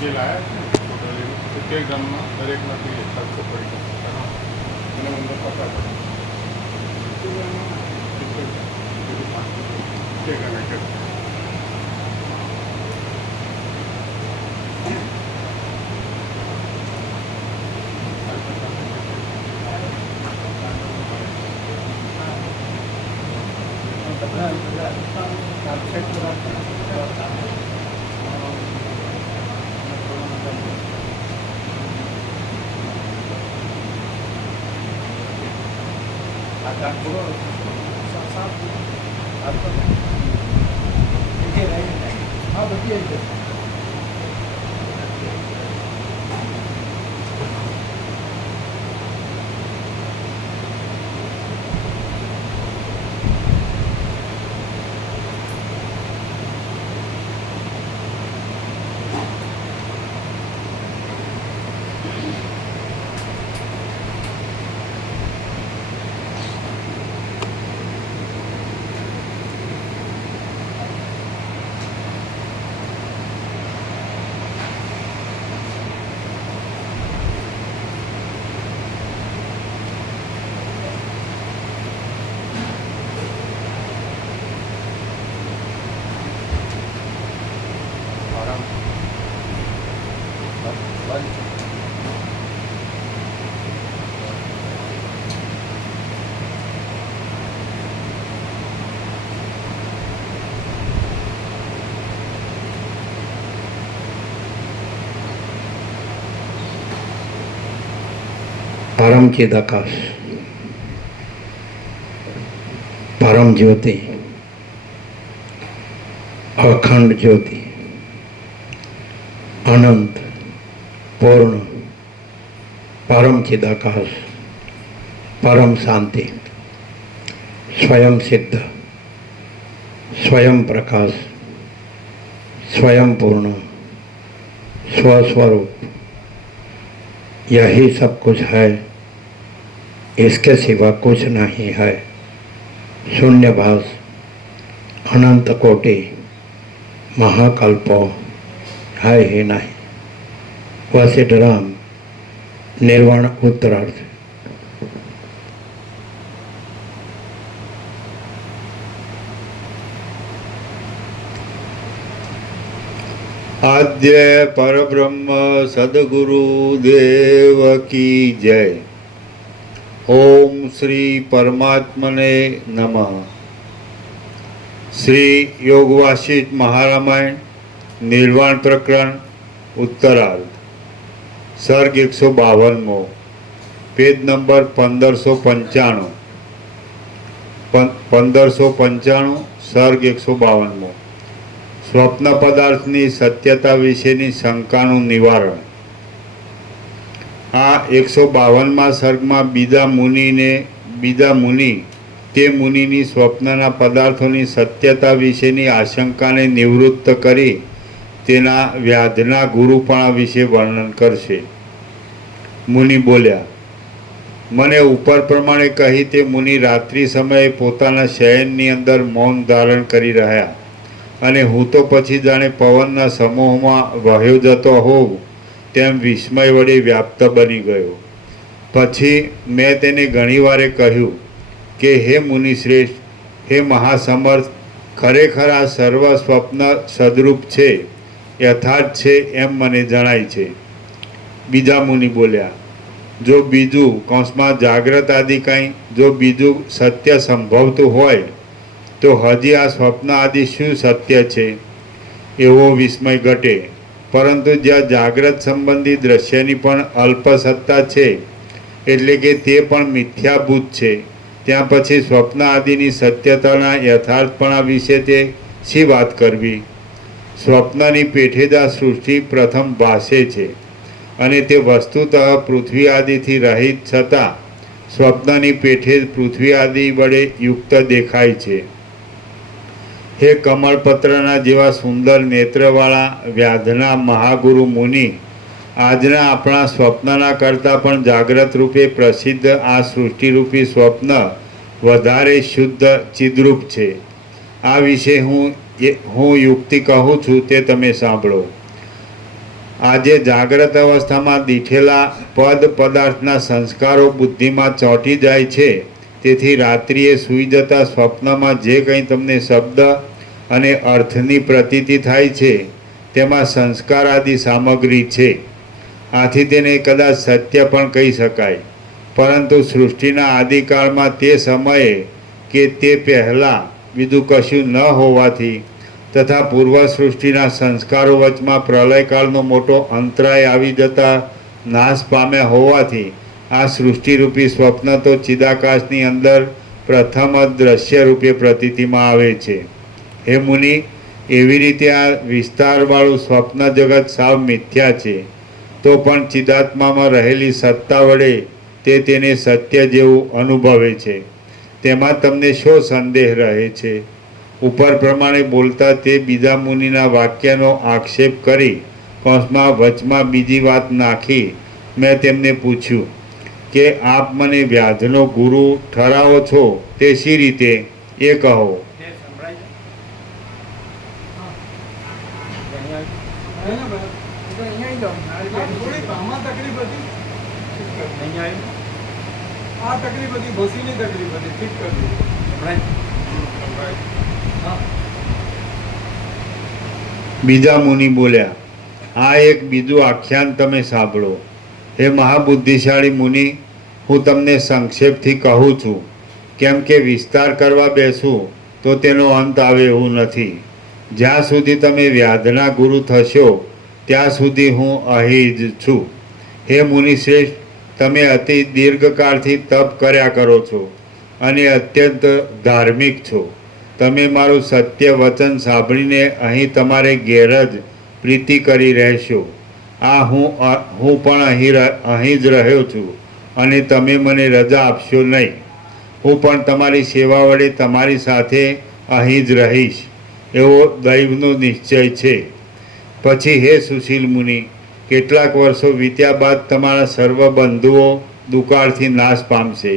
જે લાયા છે ટોટલી 70 ગ્રામમાં દરેકમાંથી 700 પડી અને અંદર 50 परम चिदाकाश, परम ज्योति, अखंड ज्योति, अनंत पूर्ण परम चिदाकाश, परम शांति, स्वयं सिद्ध, स्वयं प्रकाश, स्वयं पूर्ण, स्वस्वरूप, यही सब कुछ है, इसके सिवा कुछ नहीं है। शून्यभास, अनंत कोटि, महाकल्पो है ही नहीं। वशिष्ठराम निर्वाण उत्तरार्थ। आद्य परब्रह्म सद्गुरु देव की जय। ओम श्री परमात्मने नमः। श्री योग वासिष्ठ महारामायण निर्वाण प्रकरण उत्तरार्ध, सर्ग 152, पेज नंबर 1595, 1595, सर्ग 152। સ્વપ્ન પદાર્થની સત્યતા વિશેની શંકાનું નિવારણ। આ 152મા સર્ગમાં બીજા મુનિ તે મુનિની સ્વપ્નના પદાર્થોની સત્યતા વિશેની આશંકાને નિવૃત્ત કરી તેના વ્યાધના ગુરુપણા વિશે વર્ણન કરશે। મુનિ બોલ્યા, મને ઉપર પ્રમાણે કહી તે મુનિ રાત્રિ સમયે પોતાના શયનની અંદર મૌન ધારણ કરી રહ્યા અને હું તો પછી જાણે પવનના સમૂહમાં વહ્યો જતો હોઉં તેમ વિસ્મય વડે વ્યાપ્ત બની ગયો। પછી મેં તેને ઘણીવારે કહ્યું કે હે મુનિશ્રેષ્ઠ, હે મહાસમર્થ, ખરેખર આ સર્વ સ્વપ્ન સદરૂપ છે, યથાર્થ છે એમ મને જણાય છે। બીજા મુનિ બોલ્યા, જો બીજું કૌંસમાં જાગ્રત આદિ કંઈ જો બીજું સત્ય સંભવતું હોય તો હજી આ સ્વપ્ન આદિ શું સત્ય છે એવો વિસ્મય ઘટે, પરંતુ જ્યાં જાગ્રત સંબંધી દ્રશ્યની પણ અલ્પ સત્તા છે એટલે કે તે પણ મિથ્યાભૂત છે, ત્યાં પછી સ્વપ્ન આદિની સત્યતાના યથાર્થપણા વિશે તે શી વાત કરવી? સ્વપ્નની પેઠે જ આ સૃષ્ટિ પ્રથમ ભાસે છે અને તે વસ્તુતઃ પૃથ્વી આદિથી રહિત છતાં સ્વપ્નની પેઠે પૃથ્વી આદિ વડે યુક્ત દેખાય છે। હે કમળપત્રના જેવા સુંદર નેત્રવાળા વ્યાધના મહાગુરુ મુનિ, આજના આપણા સ્વપ્નના કરતાં પણ જાગ્રત રૂપે પ્રસિદ્ધ આ સૃષ્ટિરૂપી સ્વપ્ન વધારે શુદ્ધ ચિદ્રૂપ છે. આ વિશે હું યુક્તિ કહું છું તે તમે સાંભળો. આજે જાગ્રત અવસ્થામાં દીઠેલા પદ પદાર્થના સંસ્કારો બુદ્ધિમાં ચોંટી જાય છે. તેથી રાત્રિએ સૂઈ જતા સ્વપ્નમાં જે કંઈ તમને શબ્દ અને અર્થની પ્રતીતિ થાય છે તેમાં સંસ્કાર આદિ સામગ્રી છે. આથી તેને કદાચ સત્ય પણ કહી શકાય. પરંતુ સૃષ્ટિના આદિકાળમાં તે સમયે કે તે પહેલાં બીજું કશું ન હોવાથી તથા પૂર્વ સૃષ્ટિના સંસ્કારો વચમાં પ્રલયકાળનો મોટો અંતરાય આવી જતા નાશ પામ્યા હોવાથી આ સૃષ્ટિરૂપી સ્વપ્ન તો ચિદાકાશની અંદર પ્રથમ જ દ્રશ્ય રૂપે પ્રતીતિમાં આવે છે. હે મુનિ, એવી રીતે આ વિસ્તારવાળું સ્વપ્ન જગત સાવ મિથ્યા છે. તો પણ ચિદાત્મામાં રહેલી સત્તા વડે તે તેને સત્ય જેવું અનુભવે છે. તેમાં તમને શો સંદેહ રહે છે? ઉપર પ્રમાણે બોલતા તે બીજા મુનિના વાક્યનો આક્ષેપ કરી કૌંસમાં વચમાં બીજી વાત નાખી મેં તેમને પૂછ્યું કે આપ મને વ્યાધનો ગુરુ ઠરાવો છો તે શી રીતે એ કહો. આ તકલીફ હતી, ભસીની તકલીફ હતી, ઠીક કરી. બીજા મુનિ બોલ્યા, આ એક બીજું આખ્યાન તમે સાંભળો. હે મહાબુદ્ધિશાળી મુનિ, હું તમને સંક્ષેપથી કહું છું, કેમ કે વિસ્તાર કરવા બેસું તો તેનો અંત આવે એવું નથી. જ્યાં સુધી તમે વ્યાધના ગુરુ થશો ત્યાં સુધી હું અહીં જ છું. હે મુનિશ્રેષ્ઠ, તમે અતિ દીર્ઘકાળથી તપ કર્યા કરો છો અને અત્યંત ધાર્મિક છો. તમે મારું સત્ય વચન સાંભળીને અહીં તમારે ઘેર જ પ્રીતિ કરી રહેશો. આ હું પણ અહીં જ રહ્યો છું અને તમે મને રજા આપશો નહીં. હું પણ તમારી સેવા વડે તમારી સાથે અહીં જ રહીશ એવો દૈવનો નિશ્ચય છે. પછી હે સુશીલ મુનિ, કેટલાક વર્ષો વીત્યા બાદ તમારા સર્વ બંધુઓ દુકાળથી નાશ પામશે.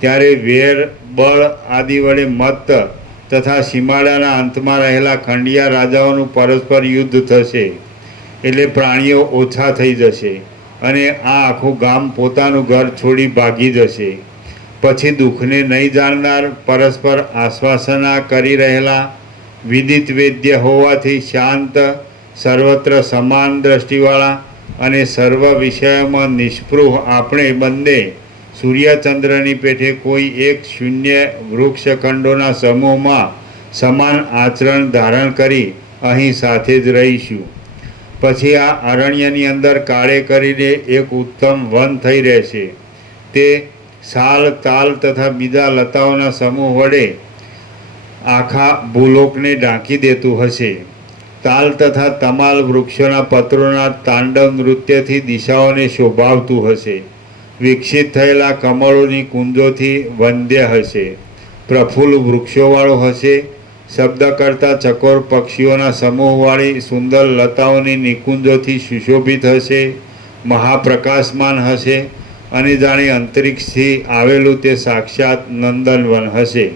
ત્યારે વેર બળ આદિ વડે મત્ત તથા સીમાડાના અંતમાં રહેલા ખંડિયા રાજાઓનું પરસ્પર યુદ્ધ થશે. એટલે પ્રાણીઓ ઓછા થઈ જશે અને આ આખું ગામ પોતાનું ઘર છોડી ભાગી જશે. પછી દુઃખને નહીં જાણનાર પરસ્પર આશ્વાસના કરી રહેલા વિદિત વેદ્ય હોવાથી શાંત, સર્વત્ર સમાન દ્રષ્ટિવાળા અને સર્વ વિષયોમાં નિષ્પૃહ આપણે બંને સૂર્યચંદ્રની પેઠે કોઈ એક શૂન્ય વૃક્ષખંડોના સમૂહમાં સમાન આચરણ ધારણ કરી અહીં સાથે જ રહીશું. પછી આ અરણ્યની અંદર કાળે કરીને એક ઉત્તમ વન થઈ રહેશે. તે સાલ, તાલ તથા બીજા લતાઓના સમૂહ વડે આખા ભૂલોકને ઢાંકી દેતું હશે. તાલ તથા તમાલ વૃક્ષોના પત્રોના તાંડવ નૃત્યથી દિશાઓને શોભાવતું હશે. વિકસિત થયેલા કમળોની કુંજોથી વંદ્ય હશે. પ્રફુલ્લ વૃક્ષોવાળો હશે. શબ્દ કરતા ચકોર પક્ષીઓના સમૂહવાળી સુંદર લતાઓની નિકુંજોથી સુશોભિત હશે. મહાપ્રકાશમાન હશે અને જાણે અંતરિક્ષથી આવેલું તે સાક્ષાત નંદનવન હશે.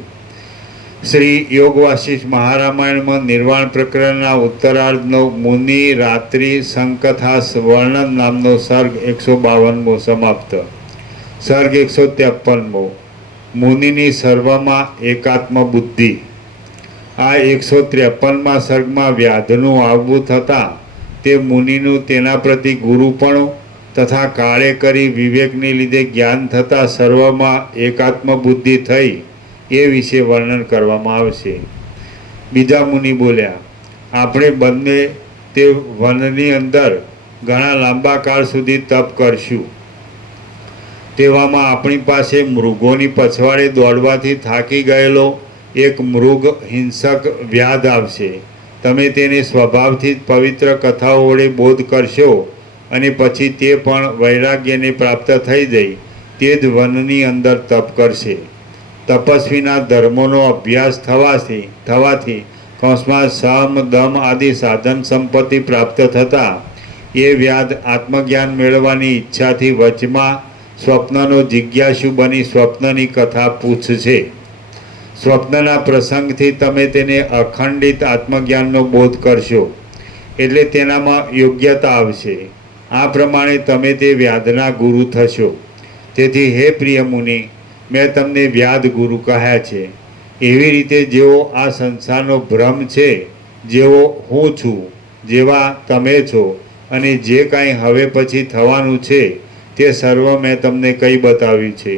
શ્રી યોગ વાસિષ્ઠ મહારામાયણમાં નિર્વાણ પ્રકરણના ઉત્તરાર્ધનો મુનિ રાત્રિ સંકથા વર્ણન નામનો સર્ગ 152મો સમાપ્ત. સર્ગ 153મો મુનિની સર્વમાં એકાત્મ બુદ્ધિ. આ 153મા સર્ગમાં વ્યાધનું આવવું થતાં તે મુનિનું તેના પ્રતિ ગુરુપણું તથા કાળે કરી વિવેકને લીધે જ્ઞાન થતાં સર્વમાં એકાત્મ બુદ્ધિ થઈ એ વિશે વર્ણન કરવામાં આવશે. બીજા મુનિ બોલ્યા, આપણે બંને તે વનની અંદર ઘણા લાંબા કાળ સુધી તપ કરશું. તેવામાં આપણી પાસે મૃગોની પછવાડે દોડવાથી થાકી ગયેલો એક મૃગ હિંસક વ્યાધ આવશે. તમે તેને સ્વભાવથી જ પવિત્ર કથાઓ વડે બોધ કરશો અને પછી તે પણ વૈરાગ્યને પ્રાપ્ત થઈ જઈ તે જ વનની અંદર તપ કરશે. તપસ્વીના ધર્મોનો અભ્યાસ થવાથી કૌંસમાં સમ દમ આદિ સાધન સંપત્તિ પ્રાપ્ત થતાં એ વ્યાધ આત્મજ્ઞાન મેળવવાની ઈચ્છાથી વચમાં સ્વપ્નનો જિજ્ઞાસુ બની સ્વપ્નની કથા પૂછશે. સ્વપ્નના પ્રસંગથી તમે તેને અખંડિત આત્મજ્ઞાનનો બોધ કરશો એટલે તેનામાં યોગ્યતા આવશે. આ પ્રમાણે તમે તે વ્યાધના ગુરુ થશો. તેથી હે પ્રિય મુનિ, મેં તમને વ્યાધ ગુરુ કહ્યા છે. એવી રીતે જેવો આ સંસારનો ભ્રમ છે, જેવો હું છું, જેવા તમે છો અને જે કાંઈ હવે પછી થવાનું છે તે સર્વ મેં તમને કહી બતાવ્યું છે.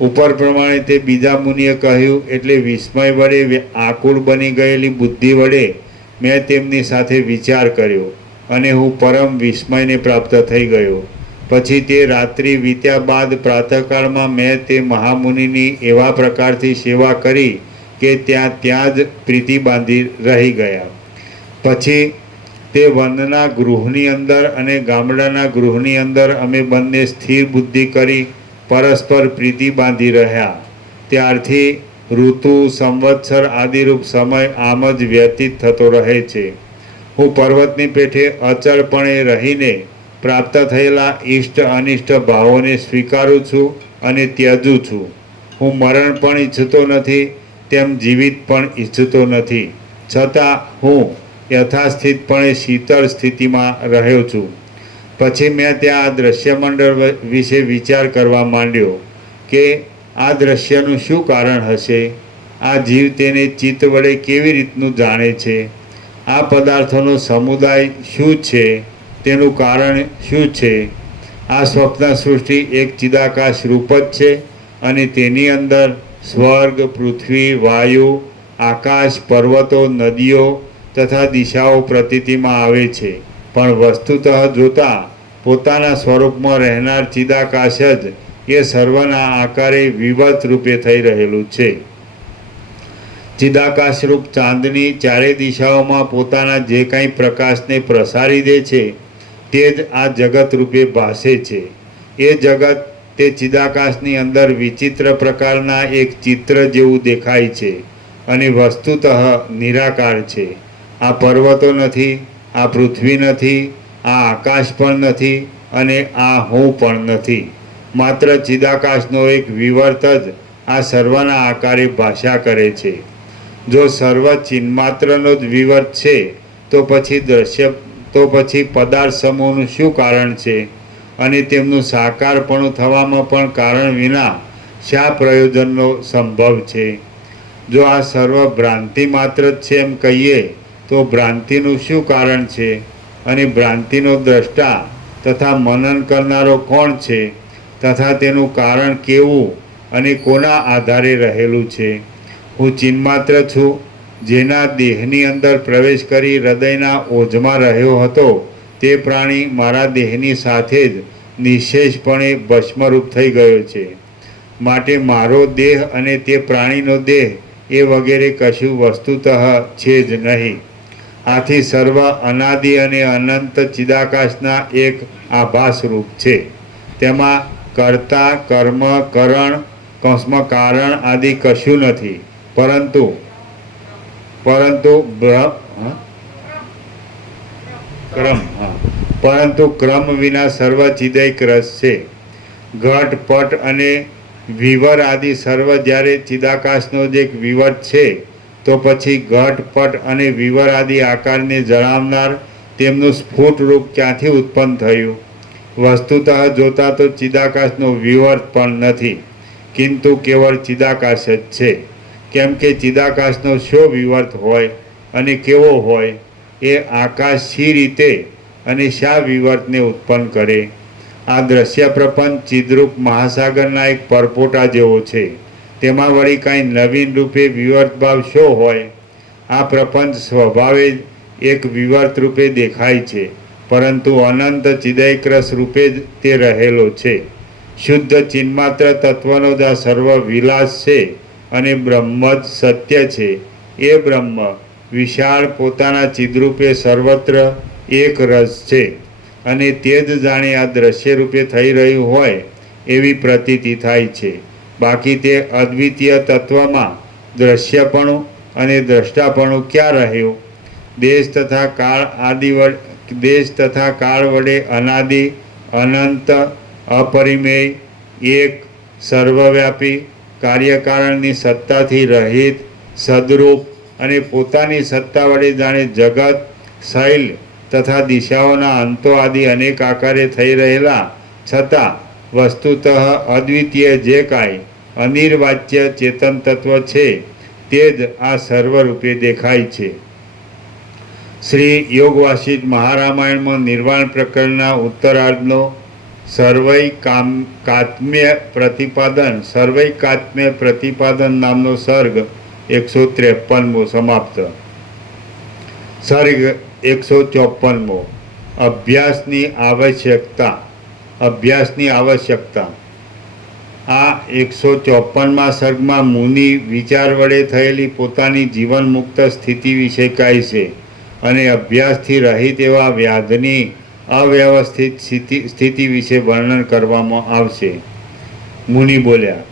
ઉપર પ્રમાણે તે બીજા મુનિએ કહ્યું એટલે વિસ્મય વડે આકુળ બની ગયેલી બુદ્ધિ વડે મેં તેમની સાથે વિચાર કર્યો અને હું પરમ વિસ્મયને પ્રાપ્ત થઈ ગયો. પછી તે રાત્રિ વીત્યા બાદ પ્રાતઃકાળમાં મેં તે મહામુનિની એવા પ્રકારથી સેવા કરી કે ત્યાં જ પ્રીતિ બાંધી રહી ગયા. પછી તે વનના ગૃહની અંદર અને ગામડાના ગૃહની અંદર અમે બંને સ્થિર બુદ્ધિ કરી પરસ્પર પ્રીતિ બાંધી રહ્યા. ત્યારથી ઋતુ સંવત્સર આદિરૂપ સમય આમ જ વ્યતીત થતો રહે છે. હું પર્વતની પેઠે અચળપણે રહીને પ્રાપ્ત થયેલા ઇષ્ટ અનિષ્ટ ભાવોને સ્વીકારું છું અને ત્યજું છું. હું મરણ પણ ઈચ્છતો નથી, તેમ જીવિત પણ ઈચ્છતો નથી, છતાં હું યથાસ્થિતપણે શીતળ સ્થિતિમાં રહ્યો છું. પછી મેં ત્યાં આ દ્રશ્યમંડળ વિશે વિચાર કરવા માંડ્યો કે આ દ્રશ્યનું શું કારણ હશે? આ જીવ તેને ચિત્ત વડે કેવી રીતનું જાણે છે? આ પદાર્થોનો સમુદાય શું છે? તેનું કારણ શું છે? આ સ્વપ્ન સૃષ્ટિ એક ચિદાકાશ રૂપ જ છે અને તેની અંદર સ્વર્ગ, પૃથ્વી, વાયુ, આકાશ, પર્વતો, નદીઓ તથા દિશાઓ પ્રતીતિમાં આવે છે. પણ વસ્તુતઃ જોતાં પોતાના સ્વરૂપમાં રહેનાર ચિદાકાશ જ એ સર્વના આકારે વિવત રૂપે થઈ રહેલું છે. ચિદાકાશરૂપ ચાંદની ચારે દિશાઓમાં પોતાના જે કાંઈ પ્રકાશને પ્રસારી દે છે તે જ આ જગત રૂપે ભાસે છે. એ જગત તે ચિદાકાશની અંદર વિચિત્ર પ્રકારના એક ચિત્ર જેવું દેખાય છે અને વસ્તુતઃ નિરાકાર છે. આ પર્વતો નથી, આ પૃથ્વી નથી, આ આકાશ પણ નથી અને આ હું પણ નથી. માત્ર ચિદાકાશનો એક વિવર્ત જ આ સર્વના આકારે ભાષા કરે છે. જો સર્વ ચિન્માત્રનો જ વિવર્ત છે તો પછી પદાર્થ સમૂહનું શું કારણ છે? અને તેમનું સાકારપણું થવામાં પણ કારણ વિના શા પ્રયોજનનો સંભવ છે? જો આ સર્વ ભ્રાંતિ માત્ર જ છે એમ કહીએ તો ભ્રાંતિનું શું કારણ છે? અને ભ્રાંતિનો દ્રષ્ટા તથા મનન કરનારો કોણ છે? તથા તેનું કારણ કેવું અને કોના આધારે રહેલું છે? હું ચિન્માત્ર છું, જેના દેહની અંદર પ્રવેશ કરી હૃદયના ઓજમાં રહ્યો હતો તે પ્રાણી મારા દેહની સાથે જ નિશેષપણે ભસ્મરૂપ થઈ ગયો છે. માટે મારો દેહ અને તે પ્રાણીનો દેહ એ વગેરે કશું વસ્તુતઃ છે જ નહીં. આથી સર્વ અનાદિ અને અનંત ચિદાકાશના એક આભાસ રૂપ છે. તેમાં કર્તા, કર્મ, કરણ, કૌંસમાં કારણ આદિ કશું નથી, પરંતુ ક્રમ વિના સર્વ ચિદૈક રસ છે. ઘટ, પટ અને વિવર આદિ સર્વ જ્યારે ચિદાકાશનો જ એક વિવર છે તો પછી ઘટ, પટ અને વિવર આદિ આકારને જણાવનાર તેમનું સ્ફુટ રૂપ ક્યાંથી ઉત્પન્ન થયું? વસ્તુતઃ જોતા તો ચિદાકાશનો વિવર્ત પણ નથી, કિંતુ કેવળ ચિદાકાશ જ છે. કેમ કે ચિદાકાશનો શો વિવર્ત હોય અને કેવો હોય? એ આકાશ શી રીતે અને શા વિવર્તને ઉત્પન્ન કરે? આ દ્રશ્ય પ્રપંચ ચિદ્રૂપ મહાસાગરના એક પરપોટા જેવો છે. તેમાં વળી કાંઈ નવીન રૂપે વિવર્ત ભાવ શો હોય? આ પ્રપંચ સ્વભાવે એક વિવર્ત રૂપે દેખાય છે, પરંતુ અનંત ચિદૈક્રસ રૂપે જ તે રહેલો છે. શુદ્ધ ચિન્માત્ર તત્વનો જ આ સર્વ વિલાસ છે અને બ્રહ્મ જ સત્ય છે. એ બ્રહ્મ વિશાળ પોતાના ચિદરૂપે સર્વત્ર એક રસ છે અને તે જ જાણે આ દ્રશ્ય રૂપે થઈ રહ્યું હોય એવી પ્રતીતિ થાય છે. બાકી તે અદ્વિતીય તત્વમાં દ્રશ્યપણું અને દ્રષ્ટાપણું ક્યાં રહ્યું? દેશ તથા કાળ વડે અનાદિ, અનંત, અપરિમેય, એક, સર્વવ્યાપી, કાર્યકારણની સત્તાથી રહિત, સદરૂપ અને પોતાની સત્તા વડે જાણે જગત, શૈલ તથા દિશાઓના અંતો આદિ અનેક આકારે થઈ રહેલા છતાં વસ્તુતઃ અદ્વિતીય જે કાંઈ અનિર્વાચ્ય ચેતન તત્વ છે તે જ આ સર્વરૂપે દેખાય છે. શ્રી યોગવાસિષ્ઠ મહારામાયણમાં નિર્વાણ પ્રકરણના ઉત્તરાર્ધનો સર્વૈકાત્મ્ય પ્રતિપાદન નામનો સર્ગ 153મો સમાપ્ત. સર્ગ 154મો અભ્યાસની આવશ્યકતા. આ 154મા સર્ગમાં મુનિ વિચાર વડે થયેલી પોતાની જીવન મુક્ત સ્થિતિ વિશે કહે છે અને અભ્યાસથી રહિત એવા વ્યાધની અવ્યવસ્થિત સ્થિતિ વિશે વર્ણન કરવામાં આવશે. મુનિ બોલ્યા,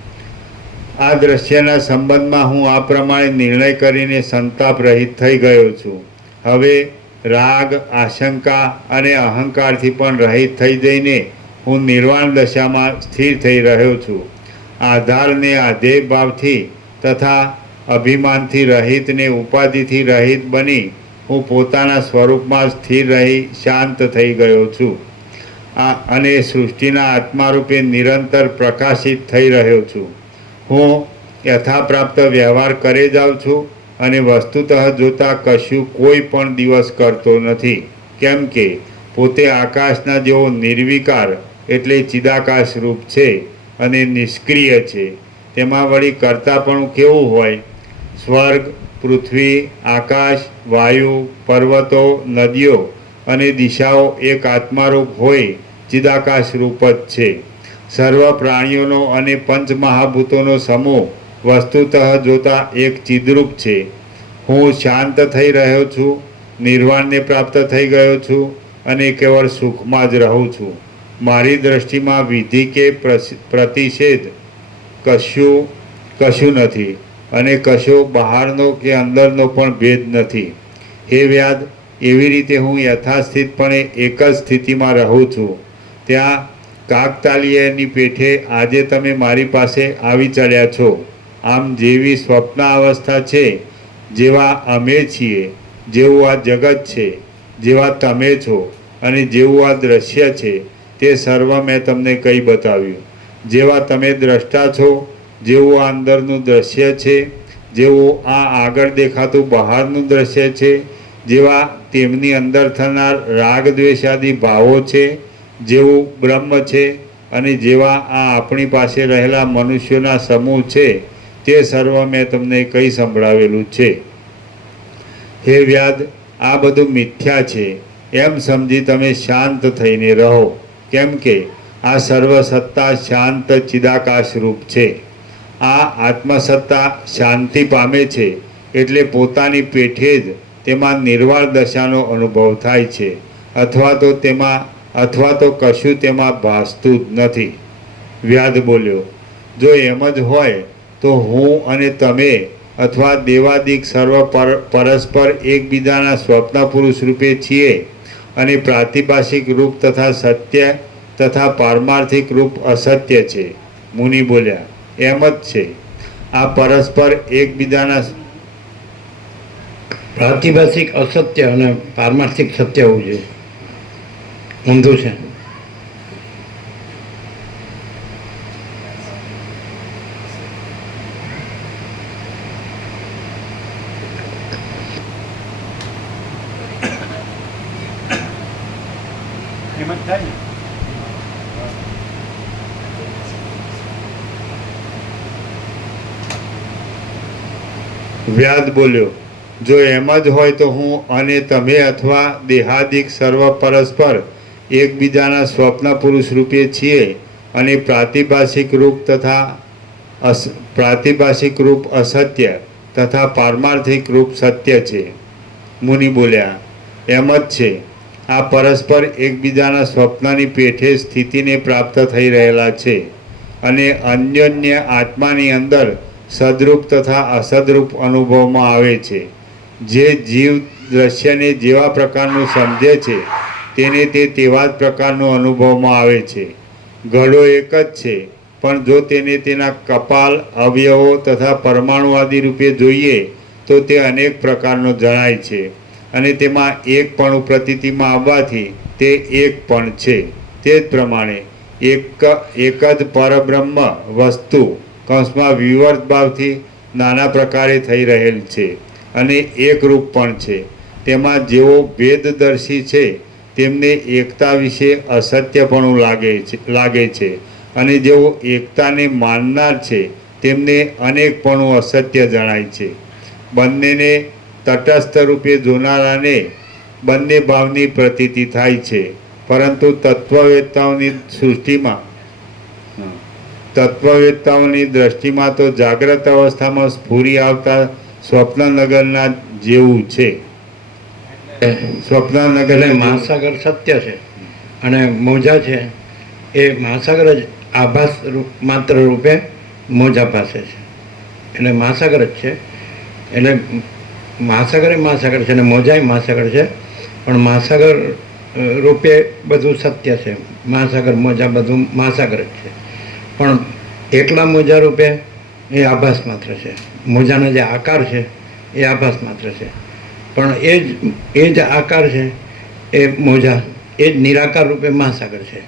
આ દ્રશ્યના સંબંધમાં હું આ પ્રમાણે નિર્ણય કરીને સંતાપ રહિત થઈ ગયો છું. હવે રાગ, આશંકા અને અહંકારથી પણ રહિત થઈ જઈને હું નિર્વાણ દશામાં સ્થિર થઈ રહ્યો છું. આધારને આધેય ભાવથી તથા અભિમાનથી રહિત ને ઉપાધિથી રહિત બની હું પોતાના સ્વરૂપમાં સ્થિર રહી શાંત થઈ ગયો છું અને સૃષ્ટિના આત્મારૂપે નિરંતર પ્રકાશિત થઈ રહ્યો છું. હું યથાપ્રાપ્ત વ્યવહાર કરે જાઉં છું અને વસ્તુતઃ જોતાં કશું કોઈ પણ દિવસ કરતો નથી, કેમ કે પોતે આકાશના જેવો નિર્વિકાર એટલે ચિદાકાશ રૂપ છે અને નિષ્ક્રિય છે. તેમાં વળી કરતાપણું કેવું હોય? સ્વર્ગ, પૃથ્વી, આકાશ, વાયુ, પર્વતો, નદીઓ અને દિશાઓ એક આત્મારૂપ હોય ચિદાકાશ રૂપ જ છે. સર્વ પ્રાણીઓનો અને પંચમહાભૂતોનો સમૂહ વસ્તુતઃ જોતા એક ચિદરૂપ છે. હું શાંત થઈ રહ્યો છું, નિર્વાણને પ્રાપ્ત થઈ ગયો છું અને કેવળ સુખમાં જ રહું છું. મારી દ્રષ્ટિમાં વિધિ કે પ્રતિષેધ કશું નથી અને કશો બહારનો કે અંદરનો પણ ભેદ નથી. હે વ્યાધ, એવી રીતે હું યથાસ્થિતપણે એક જ સ્થિતિમાં રહું છું. ત્યાં કાકતાલીયની પેઠે આજે તમે મારી પાસે આવી ચડ્યા છો. આમ જેવી સ્વપ્ન અવસ્થા છે, જેવા અમે છીએ, જેવું આ જગત છે, જેવા તમે છો અને જેવું આ દ્રશ્ય છે તે સર્વ મેં તમને કહી બતાવ્યું. જેવા તમે દ્રષ્ટા છો, જેવું આ અંદરનું દ્રશ્ય છે, જેવું આ આગળ દેખાતું બહારનું દ્રશ્ય છે, જેવા તેમની અંદર થનાર રાગ દ્વેષાદી ભાવો છે, જેવું બ્રહ્મ છે અને જેવા આ આપણી પાસે રહેલા મનુષ્યોના સમૂહ છે તે સર્વ મેં તમને કહી સંભળાવેલું છે. હે વ્યાધ, આ બધું મિથ્યા છે એમ સમજી તમે શાંત થઈને રહો, કેમ કે આ સર્વસત્તા શાંત ચિદાકાશ રૂપ છે. આ આત્મસત્તા શાંતિ પામે છે એટલે પોતાની પેઠે જ તેમાં નિર્વાણ દશાનો અનુભવ થાય છે, અથવા તો કશું તેમાં ભાસતું જ નથી. વ્યાધ બોલ્યો, જો એમ જ હોય તો હું અને તમે અથવા દેવાદિક સર્વ પરસ્પર એકબીજાના સ્વપ્ન પુરુષ રૂપે છીએ અને પ્રાતિભાષિક રૂપ તથા સત્ય તથા પારમાર્થિક રૂપ અસત્ય છે. મુનિ બોલ્યા, એમ જ છે. આ પરસ્પર એકબીજાના પ્રાતિભાષિક અસત્ય અને પારમાર્થિક સત્ય હોવું જોઈએ. ઊંધું છે. એમ જ થાય ને. વ્યાધ બોલ્યો, જો એમ જ હોય તો હું અને તમે અથવા દેહાદિક સર્વ પરસ્પર એકબીજાના સ્વપ્ન પુરુષ રૂપે છીએ અને પ્રાતિભાષિક રૂપ અસત્ય તથા પારમાર્થિક રૂપ સત્ય છે. મુનિ બોલ્યા, એમ જ છે. આ પરસ્પર એકબીજાના સ્વપ્નની પેઠે સ્થિતિને પ્રાપ્ત થઈ રહેલા છે અને અન્યોન્ય આત્માની અંદર સદરૂપ તથા અસદરૂપ અનુભવમાં આવે છે. જે જીવ દ્રશ્યને જેવા પ્રકારનું સમજે છે તેને તે તેવા જ પ્રકારનો અનુભવમાં આવે છે. ઘડો એક જ છે, પણ જો તેને તેના કપાલ, અવયવો તથા પરમાણુ આદિ રૂપે જોઈએ તો તે અનેક પ્રકારનો જણાય છે અને તેમાં એકપણું પ્રતીતિમાં આવવાથી તે એક પણ છે. તે જ પ્રમાણે એક જ પરબ્રહ્મ વસ્તુ કૌંસમાં વિવર્ત ભાવથી નાના પ્રકારે થઈ રહેલ છે અને એક રૂપ પણ છે. તેમાં જેઓ ભેદદર્શી છે તેમને એકતા વિશે અસત્યપણું લાગે છે અને જેઓ એકતાને માનનાર છે તેમને અનેકપણું અસત્ય જણાય છે. બંનેને તટસ્થ રૂપે જોનારાને બંને ભાવની પ્રતીતિ થાય છે, પરંતુ તત્વવેત્તાઓની દ્રષ્ટિમાં તો જાગ્રત અવસ્થામાં સ્ફુરી આવતા સ્વપ્નનગરના જેવું છે. એટલે મહાસાગર સત્ય છે અને મોજા છે એ મહાસાગર જ આભાસ માત્ર રૂપે મોજા પાસે છે. એટલે મહાસાગર જ છે. એટલે મહાસાગર એ મહાસાગર છે અને મોજા મહાસાગર છે, પણ મહાસાગર રૂપે બધું સત્ય છે. મહાસાગર મોજા બધું મહાસાગર જ છે, પણ એકલા મોજા રૂપે એ આભાસ માત્ર છે. મોજાનો જે આકાર છે એ આભાસ માત્ર છે, પણ એ જ આકાર છે એ મોજા, એ જ નિરાકાર રૂપે મહાસાગર છે.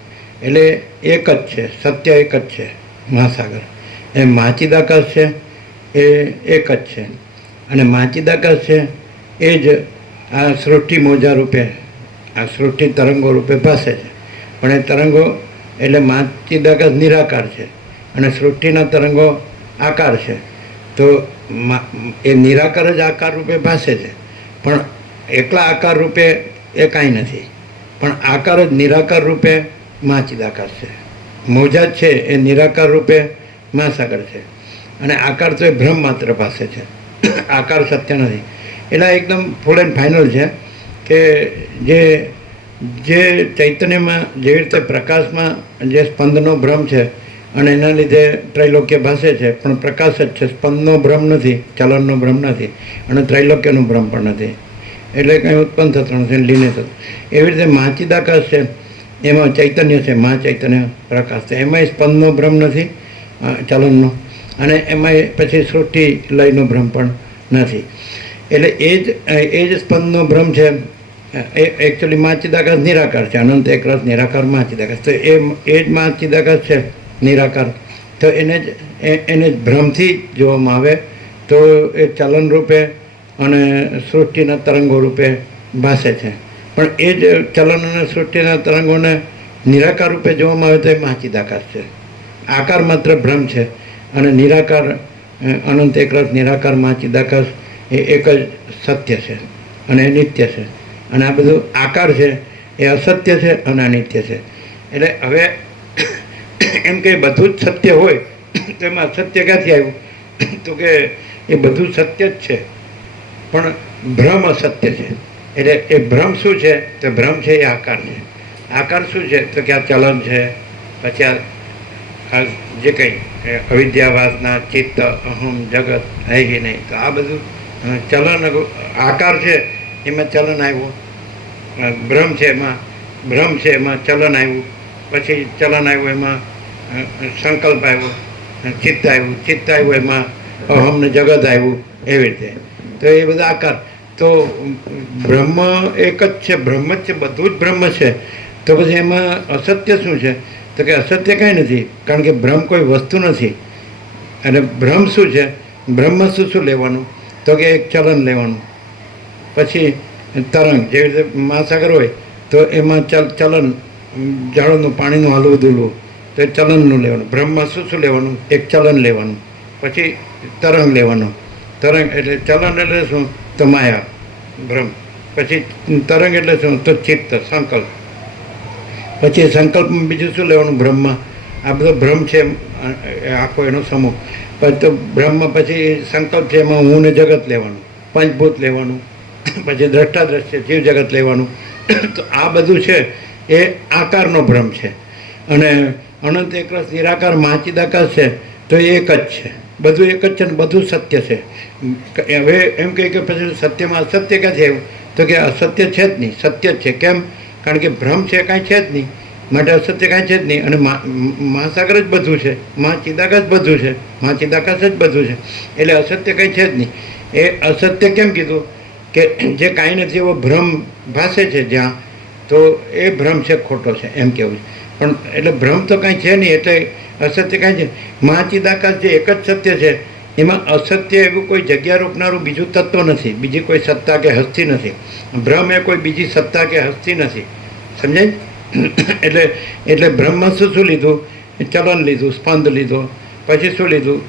એટલે એક જ છે, સત્ય એક જ છે મહાસાગર. એ મહાચિદાકાશ છે એ એક જ છે, અને મહાચિદાકાશ છે એ જ આ સૃષ્ટિ મોજા રૂપે, આ સૃષ્ટિ તરંગો રૂપે ભાસે છે. પણ એ તરંગો એટલે મહાચિદાકાશ નિરાકાર છે અને સૃષ્ટિના તરંગો આકાર છે. તો એ નિરાકાર જ આકાર રૂપે ભાસે છે, પણ એકલા આકાર રૂપે એ કાંઈ નથી, પણ આકાર જ નિરાકાર રૂપે મહાચિદાકાશ છે. મોજા જ છે એ નિરાકાર રૂપે મહાસાગર છે, અને આકાર તો એ બ્રહ્મ માત્ર પાસે છે, આકાર સત્ય નથી. એટલે એકદમ ફૂલ એન્ડ ફાઇનલ છે કે જે ચૈતન્યમાં જેવી રીતે પ્રકાશમાં જે સ્પંદનો ભ્રમ છે અને એના લીધે ત્રૈલોક્ય ભાસે છે, પણ પ્રકાશ જ છે, સ્પંદનો ભ્રમ નથી, ચલનનો ભ્રમ નથી અને ત્રૈલોક્યનો ભ્રમ પણ નથી. એટલે કંઈ ઉત્પન્ન થતું નથી, લીને થતું. એવી રીતે મહાચિદાકાશ છે એમાં ચૈતન્ય છે, મહાચૈતન્ય પ્રકાશ છે, એમાંય સ્પંદનો ભ્રમ નથી ચલનનો, અને એમાંય પછી સૃષ્ટિ લયનો ભ્રમ પણ નથી. એટલે એ જ સ્પંદનો ભ્રમ છે એ એકચ્યુઅલી મહાચિદાકાશ નિરાકાર છે. અનંત એક રસ નિરાકાર મહાચિદાકાશ. તો એ જ મહાચિદાકાશ છે નિરાકાર. તો એને જ ભ્રમથી જોવામાં આવે તો એ ચલન રૂપે અને સૃષ્ટિના તરંગો રૂપે ભાસે છે. પણ એ જ ચલન અને સૃષ્ટિના તરંગોને નિરાકાર રૂપે જોવામાં આવે તો એ મહાચિદાકાશ છે. આકાર માત્ર ભ્રમ છે અને નિરાકાર અનંત એક રસ નિરાકાર મહાચિદાકાશ એ એક જ સત્ય છે અને એ નિત્ય છે. અને આ બધું આકાર છે એ અસત્ય છે અને અનિત્ય છે. એટલે હવે એમ કે બધું જ સત્ય હોય તો એમાં અસત્ય ક્યાંથી આવ્યું? તો કે એ બધું સત્ય જ છે, પણ ભ્રમ અસત્ય છે. એટલે એ ભ્રમ શું છે? તો ભ્રમ છે એ આકાર છે. આકાર શું છે? તો કે આ ચલન છે, પછી આ જે કંઈ અવિદ્યા, વાસના, ચિત્ત, અહમ, જગત હે કે નહીં, તો આ બધું ચલન આકાર છે એમાં ચલન આવ્યું, ભ્રમ છે એમાં ચલન આવ્યું, પછી ચલન આવ્યું એમાં સંકલ્પ આવ્યો, ચિત્ત આવ્યું એમાં અહમ ને જગત આવ્યું. એવી રીતે તો એ બધા આકાર. તો બ્રહ્મ એક જ છે, બ્રહ્મ જ છે, બધું જ બ્રહ્મ છે. તો પછી એમાં અસત્ય શું છે? તો કે અસત્ય કાંઈ નથી, કારણ કે બ્રહ્મ કોઈ વસ્તુ નથી. અને ભ્રમ શું છે? બ્રહ્મ શું લેવાનું? તો કે એક ચલન લેવાનું, પછી તરંગ, જેવી રીતે મહાસાગર હોય તો એમાં ચલન, જળનું પાણીનું હલવું દુલવું, તો એ ચલનનું લેવાનું. બ્રહ્મમાં શું લેવાનું? એક ચલન લેવાનું, પછી તરંગ લેવાનું. તરંગ એટલે ચલન એટલે શું? તો માયા ભ્રમ. પછી તરંગ એટલે શું? તો ચિત્ત સંકલ્પ. પછી સંકલ્પમાં બીજું શું લેવાનું? બ્રહ્મમાં આ બધો ભ્રમ છે આખો એનો સમૂહ. પછી તો બ્રહ્મ, પછી સંકલ્પ છે એમાં હું ને જગત લેવાનું, પંચભૂત લેવાનું, પછી દ્રષ્ટાદ્રશ્ય જીવ જગત લેવાનું. તો આ બધું છે એ આકારનો ભ્રમ છે. અને અનંત એકરસ નિરાકાર મહાચિદાકાશ છે તો એ એક જ છે. બધું એક જ છે ને બધું સત્ય છે. હવે એમ કહે કે પછી સત્યમાં અસત્ય ક્યાં છે એવું? તો કે અસત્ય છે જ નહીં, સત્ય જ છે. કેમ? કારણ કે ભ્રમ છે કાંઈ છે જ નહીં, માટે અસત્ય કાંઈ છે જ નહીં. અને મહાસાગર જ બધું છે, મહાચિદાકાશ બધું છે, મહાચિદાકાશ જ બધું છે. એટલે અસત્ય કંઈ છે જ નહીં. એ અસત્ય કેમ કીધું? કે જે કાંઈ નથી એવો ભ્રમ ભાસે છે જ્યાં, તો એ ભ્રમ છે, ખોટો છે એમ કહેવું છે. પણ એટલે ભ્રમ તો કાંઈ છે નહીં, એટલે અસત્ય કાંઈ છે. મહાચિદાકાશ જે એક જ સત્ય છે, એમાં અસત્ય એવું કોઈ જગ્યા રોકનારું બીજું તત્વ નથી, બીજી કોઈ સત્તા કે હસ્તી નથી. ભ્રમ એ કોઈ બીજી સત્તા કે હસ્તી નથી. સમજાય? એટલે બ્રહ્મમાં શું લીધું? ચલન લીધું, સ્પંદ લીધો, પછી શું લીધું?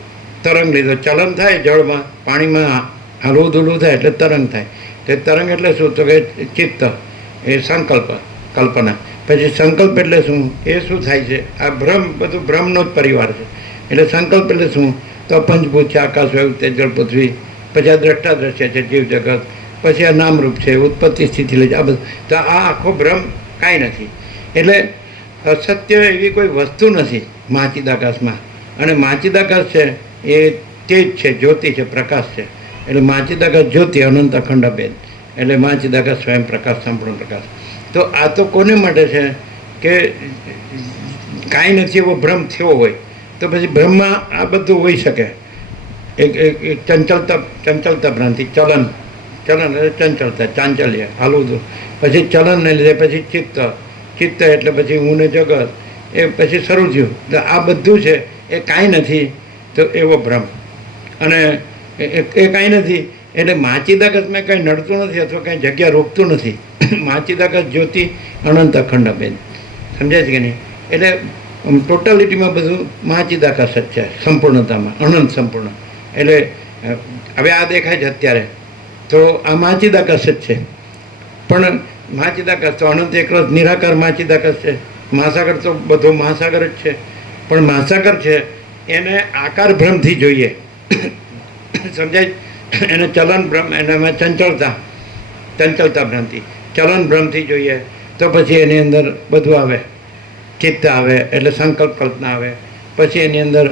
તરંગ લીધો. ચલન થાય જળમાં, પાણીમાં હલવું ધૂલવું થાય એટલે તરંગ થાય. તે તરંગ એટલે શું? તો કે ચિત્ત, એ સંકલ્પ, કલ્પના. પછી સંકલ્પ એટલે શું? એ શું થાય છે? આ ભ્રમ, બધું ભ્રમનો જ પરિવાર છે. એટલે સંકલ્પ એટલે શું? તો પંચભૂત છે, આકાશ, વાયુ, તેજ, જળ, પૃથ્વી. પછી આ દ્રષ્ટા દ્રશ્ય છે, જીવ જગત. પછી આ નામરૂપ છે, ઉત્પત્તિ સ્થિતિ લે છે, આ બધું. તો આ આખો ભ્રમ કાંઈ નથી. એટલે અસત્ય એવી કોઈ વસ્તુ નથી મહાચિદાકાશમાં. અને મહાચિદાકાશ છે એ તેજ છે, જ્યોતિ છે, પ્રકાશ છે. એટલે મહાચિદાકાશ જ્યોતિ, અનંત અખંડ અભેદ. એટલે મહાચિદાકાશ સ્વયં પ્રકાશ, સંપૂર્ણ પ્રકાશ. તો આ તો કોને માટે છે? કે કાંઈ નથી એવો ભ્રમ થયો હોય, તો પછી બ્રહ્મમાં આ બધું હોઈ શકે. એક ચંચલતા ભ્રાંતિ, ચલન એટલે ચંચલતા, ચાંચલ્ય, હાલવું. પછી ચલનને લીધે પછી ચિત્ત એટલે પછી હું ને જગત, એ પછી શરૂ થયું. તો આ બધું છે એ કાંઈ નથી, તો એવો ભ્રમ. અને એ કાંઈ નથી એટલે મહાચિદાકાશમાં કાંઈ નડતું નથી અથવા કાંઈ જગ્યા રોકતું નથી. મહાચિદાકાશ જ્યોતિ, અનંત અખંડ અભેદ. સમજાય છે કે નહીં? એટલે ટોટાલિટીમાં બધું મહાચિદાકાશ જ છે, સંપૂર્ણતામાં, અનંત સંપૂર્ણ. એટલે હવે આ દેખાય છે અત્યારે, તો આ મહાચિદાકાશ જ છે. પણ મહાચિદાકાશ તો અનંત એકરસ નિરાકાર મહાચિદાકાશ છે. મહાસાગર તો બધો મહાસાગર જ છે. પણ મહાસાગર છે એને આકાર ભ્રમથી જોઈએ. સમજાય? એને ચલન ભ્રમ, એનામાં ચંચળતા ભ્રાંતિ, ચલન ભ્રમથી જોઈએ. તો પછી એની અંદર બધું આવે, ચિત્ત આવે એટલે સંકલ્પ કલ્પના આવે. પછી એની અંદર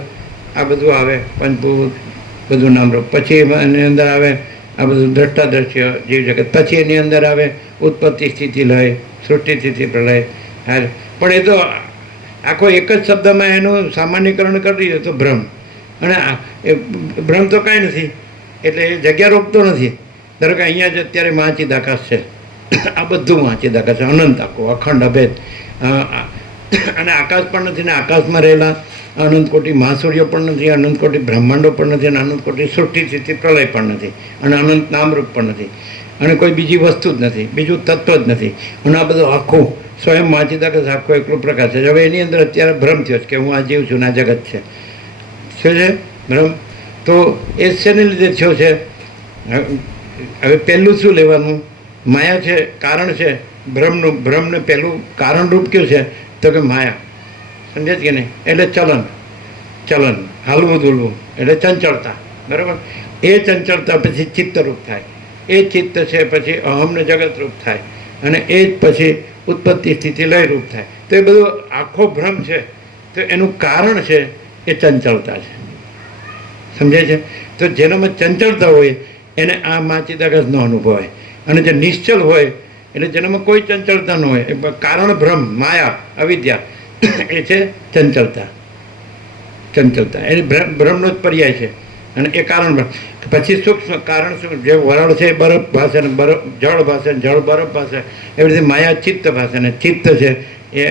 આ બધું આવે, પંચભૂત, બધું નામરૂપ. પછી એની અંદર આવે આ બધું દ્રષ્ટા દ્રશ્ય, જીવ જગત. પછી એની અંદર આવે ઉત્પત્તિ સ્થિતિ લય, સૃષ્ટિ સ્થિતિ પ્રલય. પણ એ તો આખો એક જ શબ્દમાં એનું સામાન્યકરણ કરી દીધું તો ભ્રમ. અને એ ભ્રમ તો કાંઈ નથી, એટલે એ જગ્યા રોકતો નથી. ધારો કે અહીંયા જ અત્યારે મહાચિદાકાશ છે, આ બધું મહાચિદાકાશ છે, અનંત આખો, અખંડ અભેદ. અને આકાશ પણ નથી, ને આકાશમાં રહેલા અનંત કોટી મહાસૂર્યો પણ નથી, અનંત કોટી બ્રહ્માંડો પણ નથી, અને અનંત કોટી સૃષ્ટિ સ્થિતિ પ્રલય પણ નથી, અને અનંત નામરૂપ પણ નથી, અને કોઈ બીજી વસ્તુ જ નથી, બીજું તત્વ જ નથી. અને આ બધું આખું સ્વયં મહાચિદાકાશ આખો એકલો પ્રકાશ છે. હવે એની અંદર અત્યારે ભ્રમ થયો છે કે હું આ જીવ છું ને આ જગત છે. શું છે ભ્રમ? તો એ શેને લીધે થયો છે? હવે પહેલું શું લેવાનું? માયા છે, કારણ છે ભ્રમનું. ભ્રમને પહેલું કારણરૂપ કયું છે? તો કે માયા. સમજે કે નહીં? એટલે ચલન, હાલવું દૂલવું એટલે ચંચળતા. બરાબર? એ ચંચળતા પછી ચિત્તરૂપ થાય. એ ચિત્ત છે પછી અહમને જગતરૂપ થાય, અને એ જ પછી ઉત્પત્તિ સ્થિતિ લયરૂપ થાય. તો એ બધું આખો ભ્રમ છે. તો એનું કારણ છે એ ચંચળતા છે. સમજાય છે? તો જેનામાં ચંચળતા હોય એને આ મહાચિદાકાશ ન અનુભવાય. અને જે નિશ્ચલ હોય એટલે જેનામાં કોઈ ચંચળતા ન હોય, એ કારણ ભ્રમ, માયા, અવિદ્યા, એ છે ચંચળતા. એ ભ્રમનો જ પર્યાય છે. અને એ કારણ ભ્રમ. પછી સૂક્ષ્મ કારણ શું? જે વરાળ છે એ બરફ ભાષે, ને બરફ જળ ભાષે, જળ બરફ ભાષે. એવી રીતે માયા ચિત્ત ભાષે, ને ચિત્ત છે એ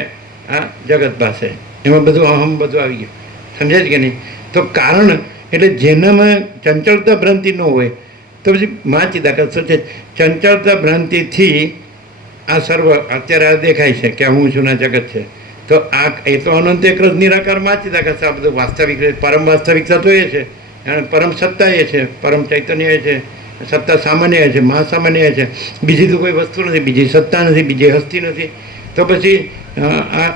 આ જગત ભાષે. એમાં બધું અહમ બધું આવી ગયું. સમજાય કે નહીં? તો કારણ એટલે જેનામાં ચંચળતા ભ્રાંતિ ન હોય તો પછી મહાચિદાકાશ શું છે? ચંચળતા ભ્રાંતિથી આ સર્વ અત્યારે આ દેખાય છે કે હું છું ના જગત છે. તો આ એ તો અનંત એકરસ નિરાકાર મહાચિદાકાશ. આ બધું વાસ્તવિક, પરમ વાસ્તવિકતા તો એ છે, અને પરમ સત્તા એ છે, પરમ ચૈતન્ય એ છે, સત્તા સામાન્ય એ છે, મહાસામાન્ય એ છે. બીજી તો કોઈ વસ્તુ નથી, બીજી સત્તા નથી, બીજી હસ્તી નથી. તો પછી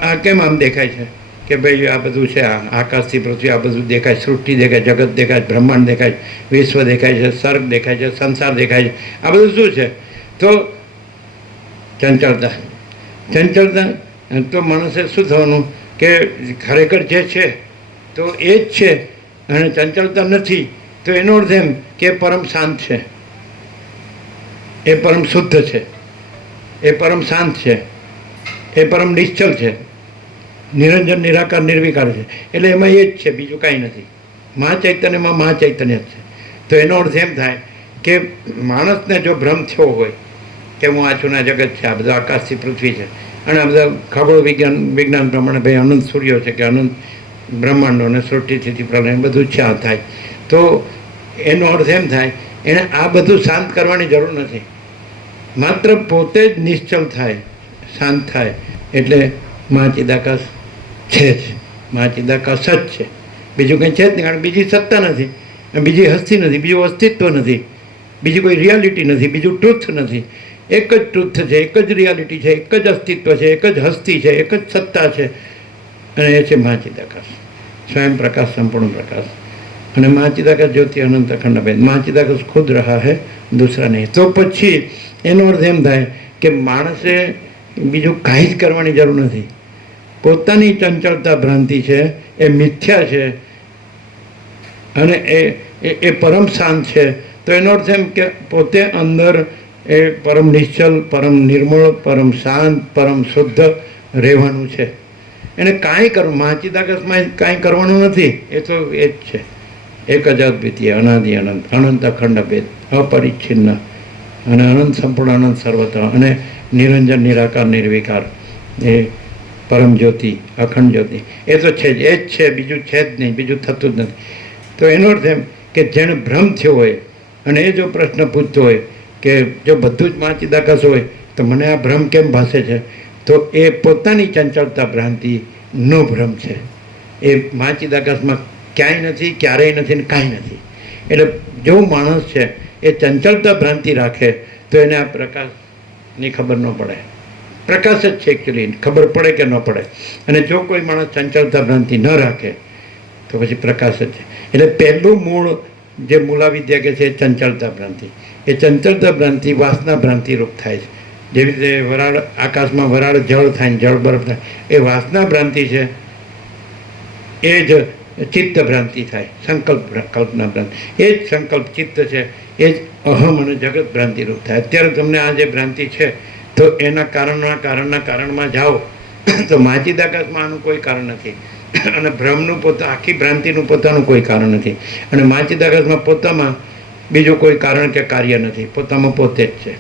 આ કેમ આમ દેખાય છે કે ભાઈ આ બધું છે, આ આકાશથી પૃથ્વી આ બધું દેખાય, સૃષ્ટિ દેખાય, જગત દેખાય, બ્રહ્માંડ દેખાય, વિશ્વ દેખાય છે, સર્ગ દેખાય છે, સંસાર દેખાય છે. આ બધું શું છે? તો ચંચળતા. તો માણસે શું થવાનું કે ખરેખર જે છે તો એ જ છે, અને ચંચળતા નથી તો એનો અર્થ એમ કે પરમ શાંત છે, એ પરમ શુદ્ધ છે, એ પરમ શાંત છે, એ પરમ નિશ્ચલ છે, નિરંજન નિરાકાર નિર્વિકાર છે. એટલે એમાં એ જ છે, બીજું કાંઈ નથી. મહાચૈતન્યમાં મહાચૈતન્ય જ છે. તો એનો અર્થ એમ થાય કે માણસને જો ભ્રમ થયો હોય કે હું આ છું ને આ જગત છે, આ બધું આકાશથી પૃથ્વી છે, અને આ બધા ખગોળ વિજ્ઞાન પ્રમાણે ભાઈ અનંત સૂર્યો છે કે અનંત બ્રહ્માંડો અને સૃષ્ટિથી પ્રલય બધું છે આ થાય, તો એનો અર્થ એમ થાય એણે આ બધું શાંત કરવાની જરૂર નથી. માત્ર પોતે જ નિશ્ચલ થાય, શાંત થાય એટલે મહાચિદાકાશ છે જ, મહાચિદાકાશ જ છે, બીજું કંઈ છે જ નહીં. કારણ બીજી સત્તા નથી, બીજી હસ્તી નથી, બીજું અસ્તિત્વ નથી, બીજી કોઈ રિયાલિટી નથી, બીજું ટ્રુથ નથી. એક જ ટ્રુથ છે, એક જ રિયાલિટી છે, એક જ અસ્તિત્વ છે, એક જ હસ્તી છે, એક જ સત્તા છે, અને એ છે મહાચિદાકાશ, સ્વયં પ્રકાશ, સંપૂર્ણ પ્રકાશ. અને મહાચિદાકાશ જ્યોતિ અનંત અખંડ અભેદ, મહાચિદાકાશ ખુદ રહા હૈ, દૂસરા નહીં. તો પછી એનો અર્થ એમ થાય કે માણસે બીજું કાંઈ જ કરવાની જરૂર નથી. પોતાની ચંચળતા ભ્રાંતિ છે, એ મિથ્યા છે, અને એ પરમ શાંત છે. તો એનો અર્થ એમ કે પોતે અંદર એ પરમ નિશ્ચલ, પરમ નિર્મળ, પરમ શાંત, પરમ શુદ્ધ રહેવાનું છે. એને કાંઈ કરવું, મહાચિદાકાશમાં કાંઈ કરવાનું નથી. એ તો એ જ છે, એક જ અદ્વિતીય, અનાદિ અનંત, અનંત અખંડ ભેદ, અપરિચ્છિન્ન અને અનંત સંપૂર્ણ, અનંત સર્વત્ર, અને નિરંજન નિરાકાર નિર્વિકાર, એ પરમ જ્યોતિ, અખંડ જ્યોતિ. એ તો છે જ, એ જ છે, બીજું છે જ નહીં, બીજું થતું જ નથી. તો એનો અર્થ એમ કે જેણે ભ્રમ થયો હોય અને એ જો પ્રશ્ન પૂછતો હોય કે જો બધું જ મહાચિદાકાશ હોય તો મને આ ભ્રમ કેમ ભાસે છે, તો એ પોતાની ચંચળતા ભ્રાંતિનો ભ્રમ છે. એ મહાચિદાકાશમાં ક્યાંય નથી, ક્યારેય નથી ને કાંઈ નથી. એટલે જો માણસ છે એ ચંચળતા ભ્રાંતિ રાખે તો એને આ પ્રકાશની ખબર ન પડે. પ્રકાશ જ છે એકચ્યુઅલી, ખબર પડે કે ન પડે. અને જો કોઈ માણસ ચંચળતા ભ્રાંતિ ન રાખે તો પછી પ્રકાશ જ છે. એટલે પહેલું મૂળ જે મૂલાવિદ્યા કે છે એ ચંચળતા ભ્રાંતિ. એ ચંચળતા ભ્રાંતિ વાસના ભ્રાંતિ રૂપ થાય છે. જેવી રીતે વરાળ, આકાશમાં વરાળ જળ થાય ને જળ બરફ થાય, એ વાસના ભ્રાંતિ છે. એ જ ચિત્ત ભ્રાંતિ થાય, સંકલ્પ કલ્પના ભ્રાંતિ. એ જ સંકલ્પ ચિત્ત છે, એ જ અહમ અને જગત ભ્રાંતિ રૂપ થાય. અત્યારે તમને આ જે ભ્રાંતિ છે તો એના કારણમાં જાઓ તો મહાચિદાકાશમાં આનું કોઈ કારણ નથી, અને ભ્રમનું આખી ભ્રાંતિનું પોતાનું કોઈ કારણ નથી, અને મહાચિદાકાશમાં પોતામાં બીજું કોઈ કારણ કે કાર્ય નથી, પોતામાં પોતે જ છે,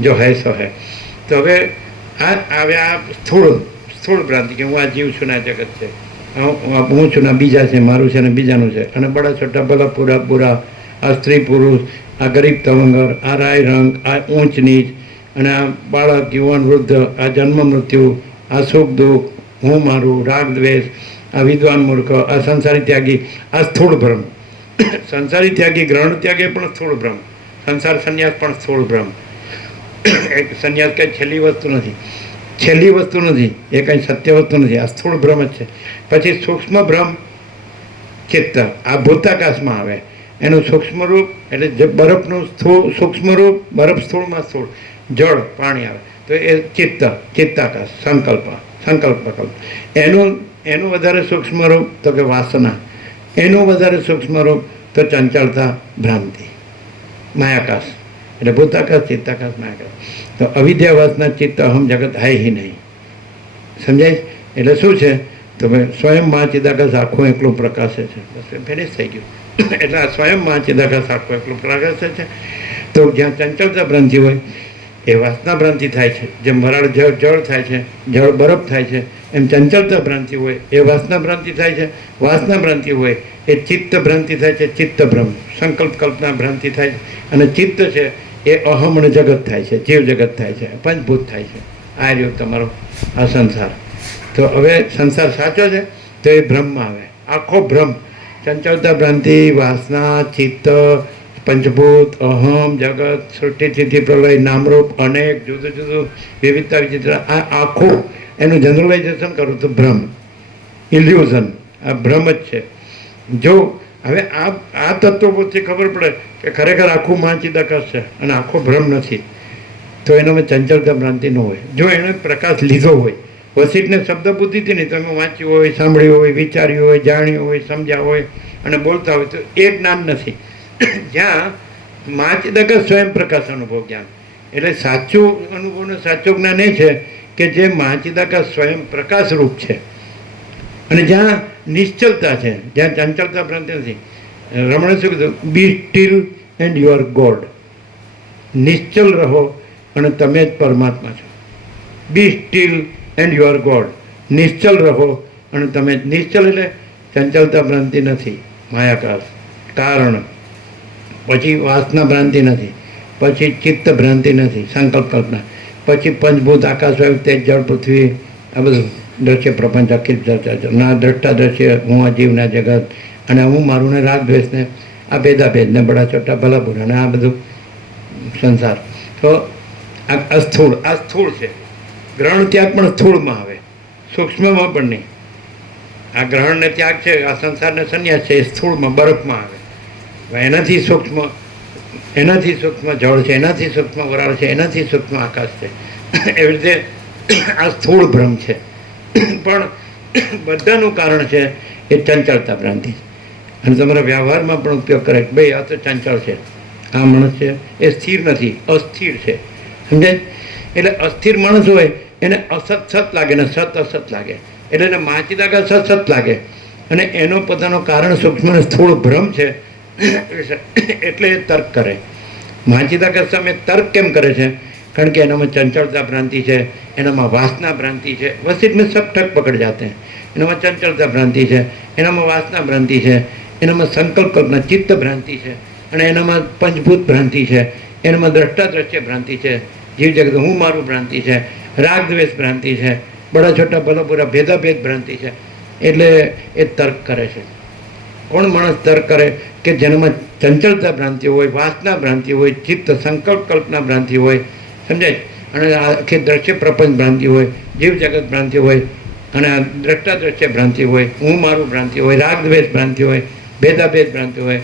જો હૈ સો હૈ. તો હવે આ સ્થૂળ ભ્રાંતિ કે હું આ જીવ છું ને આ જગત છે, હું છું ને બીજા છે, મારું છે ને બીજાનું છે, અને બડા છોટા ભલા પૂરા પૂરા, આ સ્ત્રી પુરુષ, આ ગરીબ તવંગર, આ રાય રંગ, આ ઊંચ નીચ, અને આ બાળક, યુવાન, વૃદ્ધ, આ જન્મ મૃત્યુ, આ સુખ દુઃખ, હું મારું, રાગ દ્વેષ, આ વિદ્વાન મૂર્ખ, આ સંસારી ત્યાગી, આ સ્થૂળ ભ્રમ. સંસારી ત્યાગી, ગ્રહણ ત્યાગી પણ સ્થૂળ ભ્રમ, સંસાર સંન્યાસ પણ સ્થૂળ ભ્રમ. એક સંન્યાસ કંઈ છેલ્લી વસ્તુ નથી, છેલ્લી વસ્તુ નથી, એ કંઈ સત્ય વસ્તુ નથી, આ સ્થૂળ ભ્રમ જ છે. પછી સૂક્ષ્મ ભ્રમ ચિત્ત, આ ભૂતાકાશમાં આવે, એનું સૂક્ષ્મ રૂપ એટલે જે બરફનું સૂક્ષ્મ રૂપ, બરફ સ્થૂળમાં સ્થૂળ, જળ પાણી આવે તો એ ચિત્તાકાશ, સંકલ્પ પ્રકલ્પ. એનું વધારે સૂક્ષ્મ રૂપ તો કે વાસના, એનું વધારે સૂક્ષ્મ રૂપ તો ચંચળતા ભ્રાંતિ, માયાકાશ. એટલે ભૂતાકાશ, ચિત્તાકાશ, માયાકાશ. તો અવિદ્યા વાસના ચિત્ત અહમ જગત હૈ હિ નહીં. સમજાય? એટલે શું છે તો ભાઈ સ્વયં મહાચિદાકાશ આખું એકલું પ્રકાશે છે. બસ ફિનિશ થઈ ગયું. એટલે આ સ્વયં મહાચિદાકાશ આખું એકલું પ્રકાશે છે. તો જ્યાં ચંચળતા ભ્રાંતિ હોય એ વાસના ભ્રાંતિ થાય છે. જેમ વરાળ જળ થાય છે, જળ બરફ થાય છે, એમ ચંચળતા ભ્રાંતિ હોય એ વાસના ભ્રાંતિ થાય છે. વાસના ભ્રાંતિ હોય એ ચિત્ત ભ્રાંતિ થાય છે, ચિત્ત ભ્રમ, સંકલ્પ કલ્પના ભ્રાંતિ થાય છે. અને ચિત્ત છે એ અહમ અને જગત થાય છે, જીવ જગત થાય છે, પંચભૂત થાય છે. આ રહ્યો તમારો આ સંસાર. તો હવે સંસાર સાચો છે તો એ ભ્રમમાં આવે, આખો ભ્રમ, ચંચળતા ભ્રાંતિ, વાસના, ચિત્ત, પંચભૂત, અહમ, જગત, સૃષ્ટિ સ્થિતિ પ્રલય, નામરૂપ, અનેક, જુદું જુદું, વિવિધતા વિચિત્ર, આ આખું એનું જનરલાઇઝેશન કરું તો ભ્રમ, ઇલ્યુઝન, આ ભ્રમ જ છે. જો હવે આ તત્વો પરથી ખબર પડે કે ખરેખર આખું મહાચિદાકાશ છે અને આખો ભ્રમ નથી, તો એનામાં ચંચળતા ભ્રાંતિ ન હોય. જો એણે પ્રકાશ લીધો હોય વસીઠને શબ્દ બુદ્ધિથી નહીં, તમે વાંચ્યું હોય, સાંભળ્યું હોય, વિચાર્યું હોય, જાણ્યું હોય, સમજ્યા હોય અને બોલતા હોય તો એ જ્ઞાન નથી. જ્યાં માચિદક સ્વયં પ્રકાશ અનુભવ જ્ઞાન એટલે સાચું અનુભવનું સાચું જ્ઞાન એ છે કે જે માચિદક સ્વયં પ્રકાશ રૂપ છે અને જ્યાં નિશ્ચલતા છે, જ્યાં ચંચળતા ભ્રાંતિ નથી. રમણે શું કીધું? Be still and you are God. નિશ્ચલ રહો અને તમે જ પરમાત્મા છો. Be still and you are God. નિશ્ચલ રહો અને તમે નિશ્ચલ એટલે ચંચલતા ભ્રાંતિ નથી, માયાકાશ કારણ, પછી વાસના ભ્રાંતિ નથી, પછી ચિત્ત ભ્રાંતિ નથી, સંકલ્પ કલ્પના, પછી પંચભૂત આકાશ વાયુ તેજ જળ પૃથ્વી આ બધું દ્રશ્ય પ્રપંચ અખિલ ચર્ચા ના દ્રષ્ટા દ્રશ્ય હું આ જીવના જગત અને હું મારું ને રાગ દ્વેષને આ ભેદાભેદને બડા ચોટા ભલા બુરા અને આ બધું સંસાર. તો આ સ્થૂળ છે. ગ્રહણ ત્યાગ પણ સ્થૂળમાં આવે, સૂક્ષ્મમાં પણ નહીં. આ ગ્રહણને ત્યાગ છે, આ સંસારને સંન્યાસ છે, એ સ્થૂળમાં બરફમાં આવે. એનાથી સૂક્ષ્મ જળ છે, એનાથી સૂક્ષ્મ વરાળ છે, એનાથી સૂક્ષ્મ આકાશ છે. એવી રીતે આ સ્થૂળ ભ્રમ છે. પણ બધાનું કારણ છે એ ચંચળતા ભ્રાંતિ. અને તમારા વ્યવહારમાં પણ ઉપયોગ કરે કે ભાઈ આ તો ચંચળ છે, આ માણસ છે એ સ્થિર નથી, અસ્થિર છે. સમજાય? એટલે અસ્થિર માણસ હોય એને અસત સત લાગે ને સત અસત લાગે, એટલે એને માચિદાકા સત સત લાગે અને એનો પોતાનો કારણ સૂક્ષ્મ અને સ્થૂળ ભ્રમ છે. એટલે એ તર્ક કરે. માચિદાકા સામે તર્ક કેમ કરે છે? કારણ કે એનામાં ચંચળતા ભ્રાંતિ છે, એનામાં વાસના ભ્રાંતિ છે. વસીઠ में सब ठग पकड़ जाते हैं. એનામાં ચંચળતા ભ્રાંતિ છે, એનામાં વાસના ભ્રાંતિ છે, એનામાં સંકલ્પ કલ્પના ચિત્ત ભ્રાંતિ છે અને એનામાં પંચભૂત ભ્રાંતિ છે, એનામાં દ્રષ્ટા દ્રશ્ય ભ્રાંતિ છે, જીવ જગત હું મારું ભ્રાંતિ છે, રાગ દ્વેષ ભ્રાંતિ છે, બડા છોટા ભલા બુરા ભેદાભેદ ભ્રાંતિ છે. એટલે એ તર્ક કરે છે. કોણ માણસ તર્ક કરે? કે જેનામાં ચંચળતા ભ્રાંતિ હોય, વાસના ભ્રાંતિ હોય, ચિત્ત સંકલ્પ કલ્પના ભ્રાંતિ હોય, સમજાય? અને આખી દ્રશ્ય પ્રપંચ ભ્રાંતિ હોય, જીવ જગત ભ્રાંતિ હોય અને આ દ્રષ્ટા દ્રશ્ય ભ્રાંતિ હોય, હું મારું ભ્રાંતિ હોય, રાગ દ્વેષ ભ્રાંતિ હોય, ભેદાભેદ ભ્રાંતિ હોય,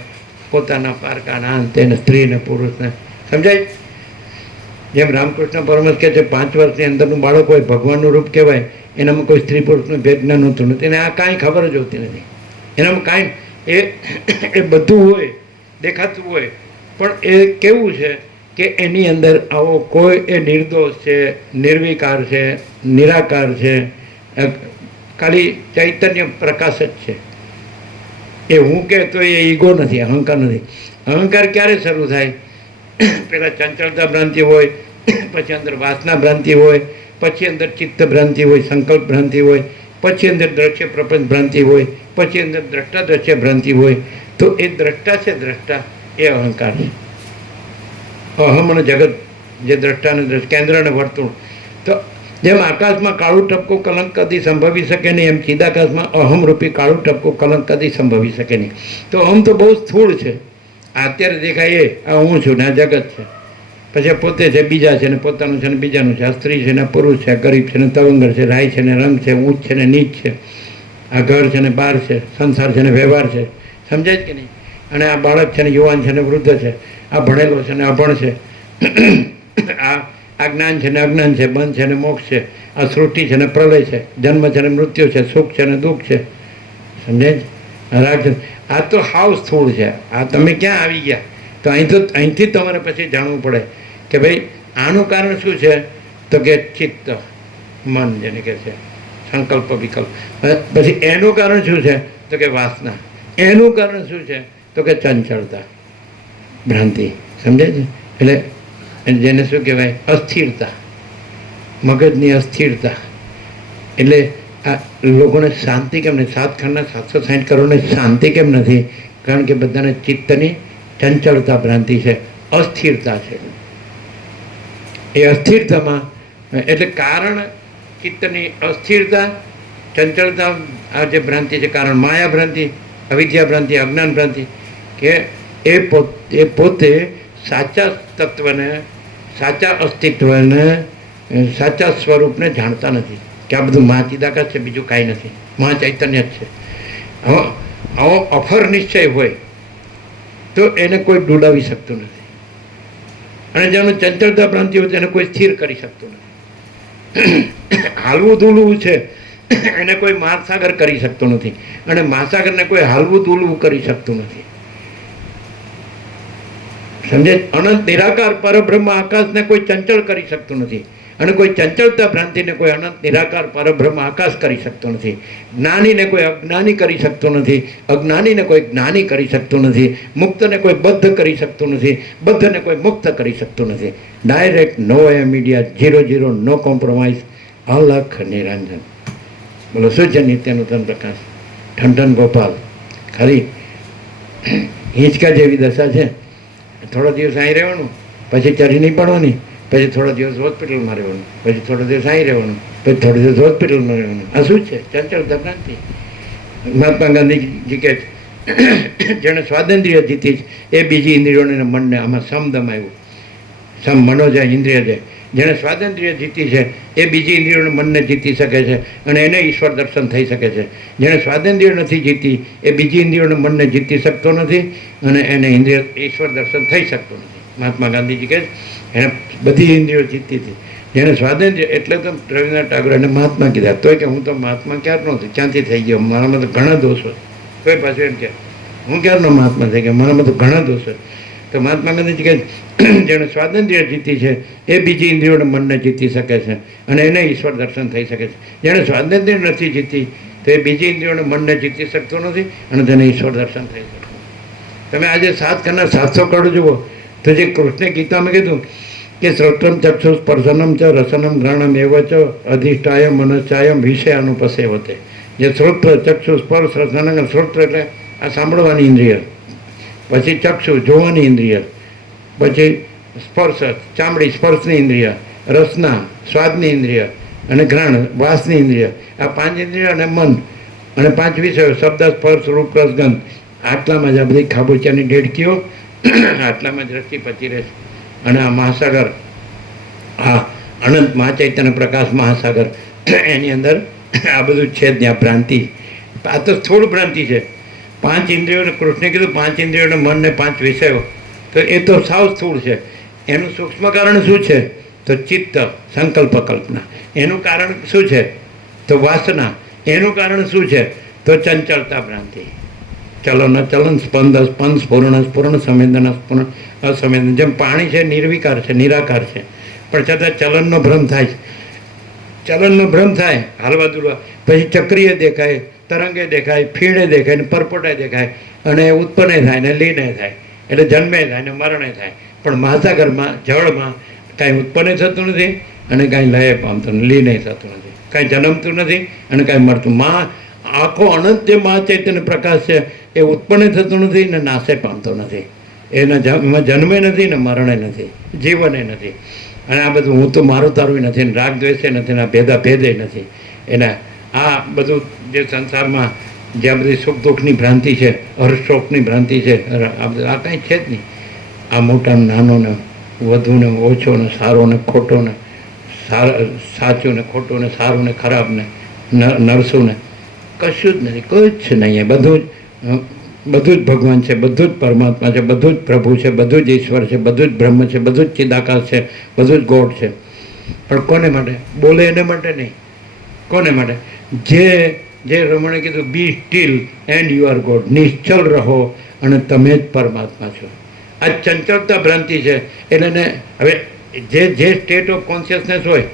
પોતાના પારકાના અંતે ને સ્ત્રી ને પુરુષને. સમજાય? જેમ રામકૃષ્ણ પરમહંસ કહે છે 5 વર્ષની અંદરનું બાળક હોય ભગવાનનું રૂપ કહેવાય. એનામાં કોઈ સ્ત્રી પુરુષનું ભેદ જ્ઞાન હોતું નથી, એને આ કાંઈ ખબર જ હોતી નથી. એનામાં કાંઈ એ બધું હોય, દેખાતું હોય, પણ એ કેવું છે કે એની અંદર આવો કોઈ એ નિર્દોષ છે, નિર્વિકાર છે, નિરાકાર છે, ખાલી ચૈતન્ય પ્રકાશ જ છે. એ હું કહેતો એ ઈગો નથી, અહંકાર નથી. અહંકાર ક્યારે શરૂ થાય? પહેલાં ચંચળતા ભ્રાંતિ હોય, પછી અંદર વાસના ભ્રાંતિ હોય, પછી અંદર ચિત્ત ભ્રાંતિ હોય, સંકલ્પ ભ્રાંતિ હોય, પછી અંદર દ્રશ્ય પ્રપંચ ભ્રાંતિ હોય, પછી અંદર દ્રષ્ટા દ્રશ્ય ભ્રાંતિ હોય. તો એ દ્રષ્ટા છે, દ્રષ્ટા એ અહંકાર છે. અહમ અને જગત જે દ્રષ્ટા અને કેન્દ્ર અને વર્તુળ. તો જેમ આકાશમાં કાળું ટપકું કલંક કદી સંભવી શકે નહીં, એમ ચિદાકાશમાં અહમ રૂપી કાળું ટપકું કલંક કદી સંભવી શકે નહીં. તો અહમ તો બહુ સ્થૂળ છે. અત્યારે દેખાય એ આ હું છું ને આ જગત છે, પછી પોતે છે, બીજા છે ને પોતાનું છે ને બીજાનું છે, આ સ્ત્રી છે ને પુરુષ છે, ગરીબ છે ને તવંગર છે, રાય છે ને રંગ છે, ઊંચ છે ને નીચ છે, આ ઘર છે ને બહાર છે, સંસાર છે ને વ્યવહાર છે. સમજાય કે નહીં? અને આ બાળક છે ને યુવાન છે ને વૃદ્ધ છે, આ ભણેલો છે ને અભણ છે, આ જ્ઞાન છે ને અજ્ઞાન છે, બંધ છે ને મોક્ષ છે, આ સૃષ્ટિ છે ને પ્રલય છે, જન્મ છે ને મૃત્યુ છે, સુખ છે ને દુઃખ છે. સમજાય? રાગ છે. આ તો હાવ સ્થૂળ છે. આ તમે ક્યાં આવી ગયા? તો અહીંથી તમારે પછી જાણવું પડે કે ભાઈ આનું કારણ શું છે? તો કે ચિત્ત, મન જેને કહે છે, સંકલ્પ વિકલ્પ. પછી એનું કારણ શું છે? તો કે વાસના. એનું કારણ શું છે? તો કે ચંચળતા ભ્રાંતિ. સમજાય છે? એટલે જેને શું કહેવાય? અસ્થિરતા, મગજની અસ્થિરતા. એટલે આ લોકોને શાંતિ કેમ નથી? 7 ખંડના 760 કરોડને શાંતિ કેમ નથી? કારણ કે બધાને ચિત્તની ચંચળતા ભ્રાંતિ છે, અસ્થિરતા છે. એ અસ્થિરતામાં એટલે કારણ ચિત્તની અસ્થિરતા, ચંચળતા, આ જે ભ્રાંતિ છે કારણ માયા ભ્રાંતિ, અવિદ્યા ભ્રાંતિ, અજ્ઞાન ભ્રાંતિ. કે એ પોતે સાચા તત્વને, સાચા અસ્તિત્વને, સાચા સ્વરૂપને જાણતા નથી. કે આ બધું મહાચિદાકાશ છે, બીજું કાંઈ નથી, મહા ચૈતન્ય જ છે. આવો અફર નિશ્ચય હોય તો એને કોઈ ડોડાવી શકતું નથી, અને જેનું ચંચળતા ભ્રાંતિ હોય તેને કોઈ સ્થિર કરી શકતું નથી. હાલવું દૂલવું છે એને કોઈ મહાસાગર કરી શકતો નથી, અને મહાસાગરને કોઈ હાલવું દૂલવું કરી શકતું નથી. સમજે? અનંત નિરાકાર પરબ્રહ્મ આકાશને કોઈ ચંચળ કરી શકતું નથી, અને કોઈ ચંચળતા ભ્રાંતિને કોઈ અનંત નિરાકાર પરબ્રહ્મ આકાશ કરી શકતો નથી. જ્ઞાનીને કોઈ અજ્ઞાની કરી શકતો નથી, અજ્ઞાનીને કોઈ જ્ઞાની કરી શકતું નથી, મુક્તને કોઈ બદ્ધ કરી શકતું નથી, બદ્ધને કોઈ મુક્ત કરી શકતું નથી. ડાયરેક્ટ, નો મીડિયા, 0-0, નો કોમ્પ્રોમાઇઝ, અલખ નિરંજન. બોલો શું છે નિત્યનૂતન પ્રકાશ? ઠંઠન ગોપાલ. ખરી હિંચકા જેવી દશા છે. થોડા દિવસ અહીં રહેવાનું, પછી ચરી નહીં પડવાની, પછી થોડા દિવસ હોસ્પિટલમાં રહેવાનું, પછી થોડા દિવસ અહીં રહેવાનું, પછી થોડા દિવસ હોસ્પિટલમાં રહેવાનું. આ શું છે? ચંચળતા ભ્રાંતિ. મહાત્મા ગાંધીજી કે જેણે સ્વાતંત્ર્ય જીતી એ બીજી ઇન્દ્રિયોને મનને આમાં સમદમ આવ્યું. સમ મનોજય ઇન્દ્રિય છે. જેણે સ્વાતંત્ર્ય જીતી છે એ બીજી ઇન્દ્રિયોને મનને જીતી શકે છે, અને એને ઈશ્વર દર્શન થઈ શકે છે. જેણે સ્વાતંત્ર્ય નથી જીતી એ બીજી ઇન્દ્રિયોને મનને જીતી શકતો નથી, અને એને ઇન્દ્રિય ઈશ્વર દર્શન થઈ શકતું નથી. મહાત્મા ગાંધીજી કહે એણે બધી ઇન્દ્રિયો જીતી હતી. જેણે સ્વાતંત્ર્ય, એટલે તો રવિન્દ્રનાથ ટાગોર એને મહાત્મા કીધા. તોય કે હું તો મહાત્મા ક્યારનો નથી, ક્યાંથી થઈ ગયો, મારામાં તો ઘણા દોષો છે. તોય પાછું એમ કે હું ક્યારનો મહાત્મા થઈ ગયો, મારામાં તો ઘણા દોષો. તો મહાત્મા ગાંધીજી કહે જેણે સ્વાતંત્ર્ય જીતી છે એ બીજી ઇન્દ્રિયોને મનને જીતી શકે છે, અને એને ઈશ્વર દર્શન થઈ શકે છે. જેણે સ્વાતંત્ર્ય નથી જીતી તો એ બીજી ઇન્દ્રિયોને મનને જીતી શકતો નથી, અને તેને ઈશ્વર દર્શન થઈ શકે. તમે આજે 7 ખંડના 700 કરોડ જુઓ તો જે કૃષ્ણે ગીતામાં કીધું કે શ્રોત્રમ ચક્ષુ સ્પર્શનમ ચ રસનમ ગ્રહણમ એવ ચ અધિષ્ઠાય મનશ્ચાયમ વિષયાનુપસેવતે. જે શ્રોત્ર, ચક્ષુ, સ્પર્શ, રસન. શ્રોત્ર એટલે આ સાંભળવાની ઇન્દ્રિય, પછી ચક્ષુ જોવાની ઇન્દ્રિય, પછી સ્પર્શ ચામડી સ્પર્શની ઇન્દ્રિય, રસના સ્વાદની ઇન્દ્રિય, અને ઘ્રાણ વાસની ઇન્દ્રિય. આ 5 ઇન્દ્રિય અને મન, અને 5 વિષયો શબ્દ, સ્પર્શ, રૂપ, રસ, ગંધ. આટલામાં જ આ બધી ખાબોચિયાની ડેડકીઓ, આટલામાં જ રચી પચી રહેશે. અને આ મહાસાગર, આ અનંત મહાચૈતન્ય પ્રકાશ મહાસાગર, એની અંદર આ બધું છે જ. ત્યાં ભ્રાંતિ, આ તો સ્થૂળ ભ્રાંતિ છે. 5 ઇન્દ્રિયોને કૃષ્ણે કીધું 5 ઇન્દ્રિયોને મન ને 5 વિષયો, તો એ તો સાવ સ્થૂળ છે. એનું સૂક્ષ્મ કારણ શું છે? તો ચિત્ત, સંકલ્પ, કલ્પના. એનું કારણ શું છે? તો વાસના. એનું કારણ શું છે? તો ચંચળતા ભ્રાંતિ. ચલન ચલન, સ્પંદ સ્પંદ, સ્ફુરણ સ્ફુરણ, સંવેદના સ્ફુરણ અસંવેદન. જેમ પાણી છે નિર્વિકાર છે, નિરાકાર છે, પણ છતાં ચલનનો ભ્રમ થાય છે. ચલનનો ભ્રમ થાય, હાલવા દુલવા, પછી ચક્રીય દેખાય, તરંગે દેખાય, ફીણે દેખાય, ને પરપોટાય દેખાય, અને ઉત્પન્ન થાય ને લીને થાય, એટલે જન્મે થાય ને મરણે થાય. પણ મહાસાગરમાં, જળમાં કાંઈ ઉત્પન્ન થતું નથી, અને કાંઈ લય પામતું નથી, લીને થતું નથી, કાંઈ જન્મતું નથી, અને કાંઈ મળતું. આખો અનંત જે મહાચૈતન્ય પ્રકાશ છે એ ઉત્પન્ન થતું નથી ને નાશે પામતો નથી. એમાં જન્મે નથી ને મરણે નથી, જીવને નથી. અને આ બધું હું તો મારું તારું નથી, ને રાગ દ્વેષે નથી, ને ભેદા ભેદે નથી. એના આ બધું જે સંસારમાં જ્યાં બધી સુખ દુઃખની ભ્રાંતિ છે, હર્ષશોકની ભ્રાંતિ છે, આ કાંઈ છે જ નહીં. આ મોટા નાનો ને વધુ ને ઓછો ને સારો ને ખોટો ને સાચું ને ખોટું ને સારું ને ખરાબ ને નરસું ને કશું જ નથી, કોઈ જ નહીં. બધું જ ભગવાન છે, બધું જ પરમાત્મા છે, બધું જ પ્રભુ છે, બધું જ ઈશ્વર છે, બધું જ બ્રહ્મ છે, બધું જ ચિદાકાશ છે, બધું જ ગોડ છે. પણ કોને માટે બોલે? એને માટે નહીં. કોને માટે? જે રમણે કીધું be still and you are God. નિશ્ચલ રહો અને તમે જ પરમાત્મા છો. આ ચંચળતા ભ્રાંતિ છે. એટલે હવે જે સ્ટેટ ઓફ કોન્શિયસનેસ હોય,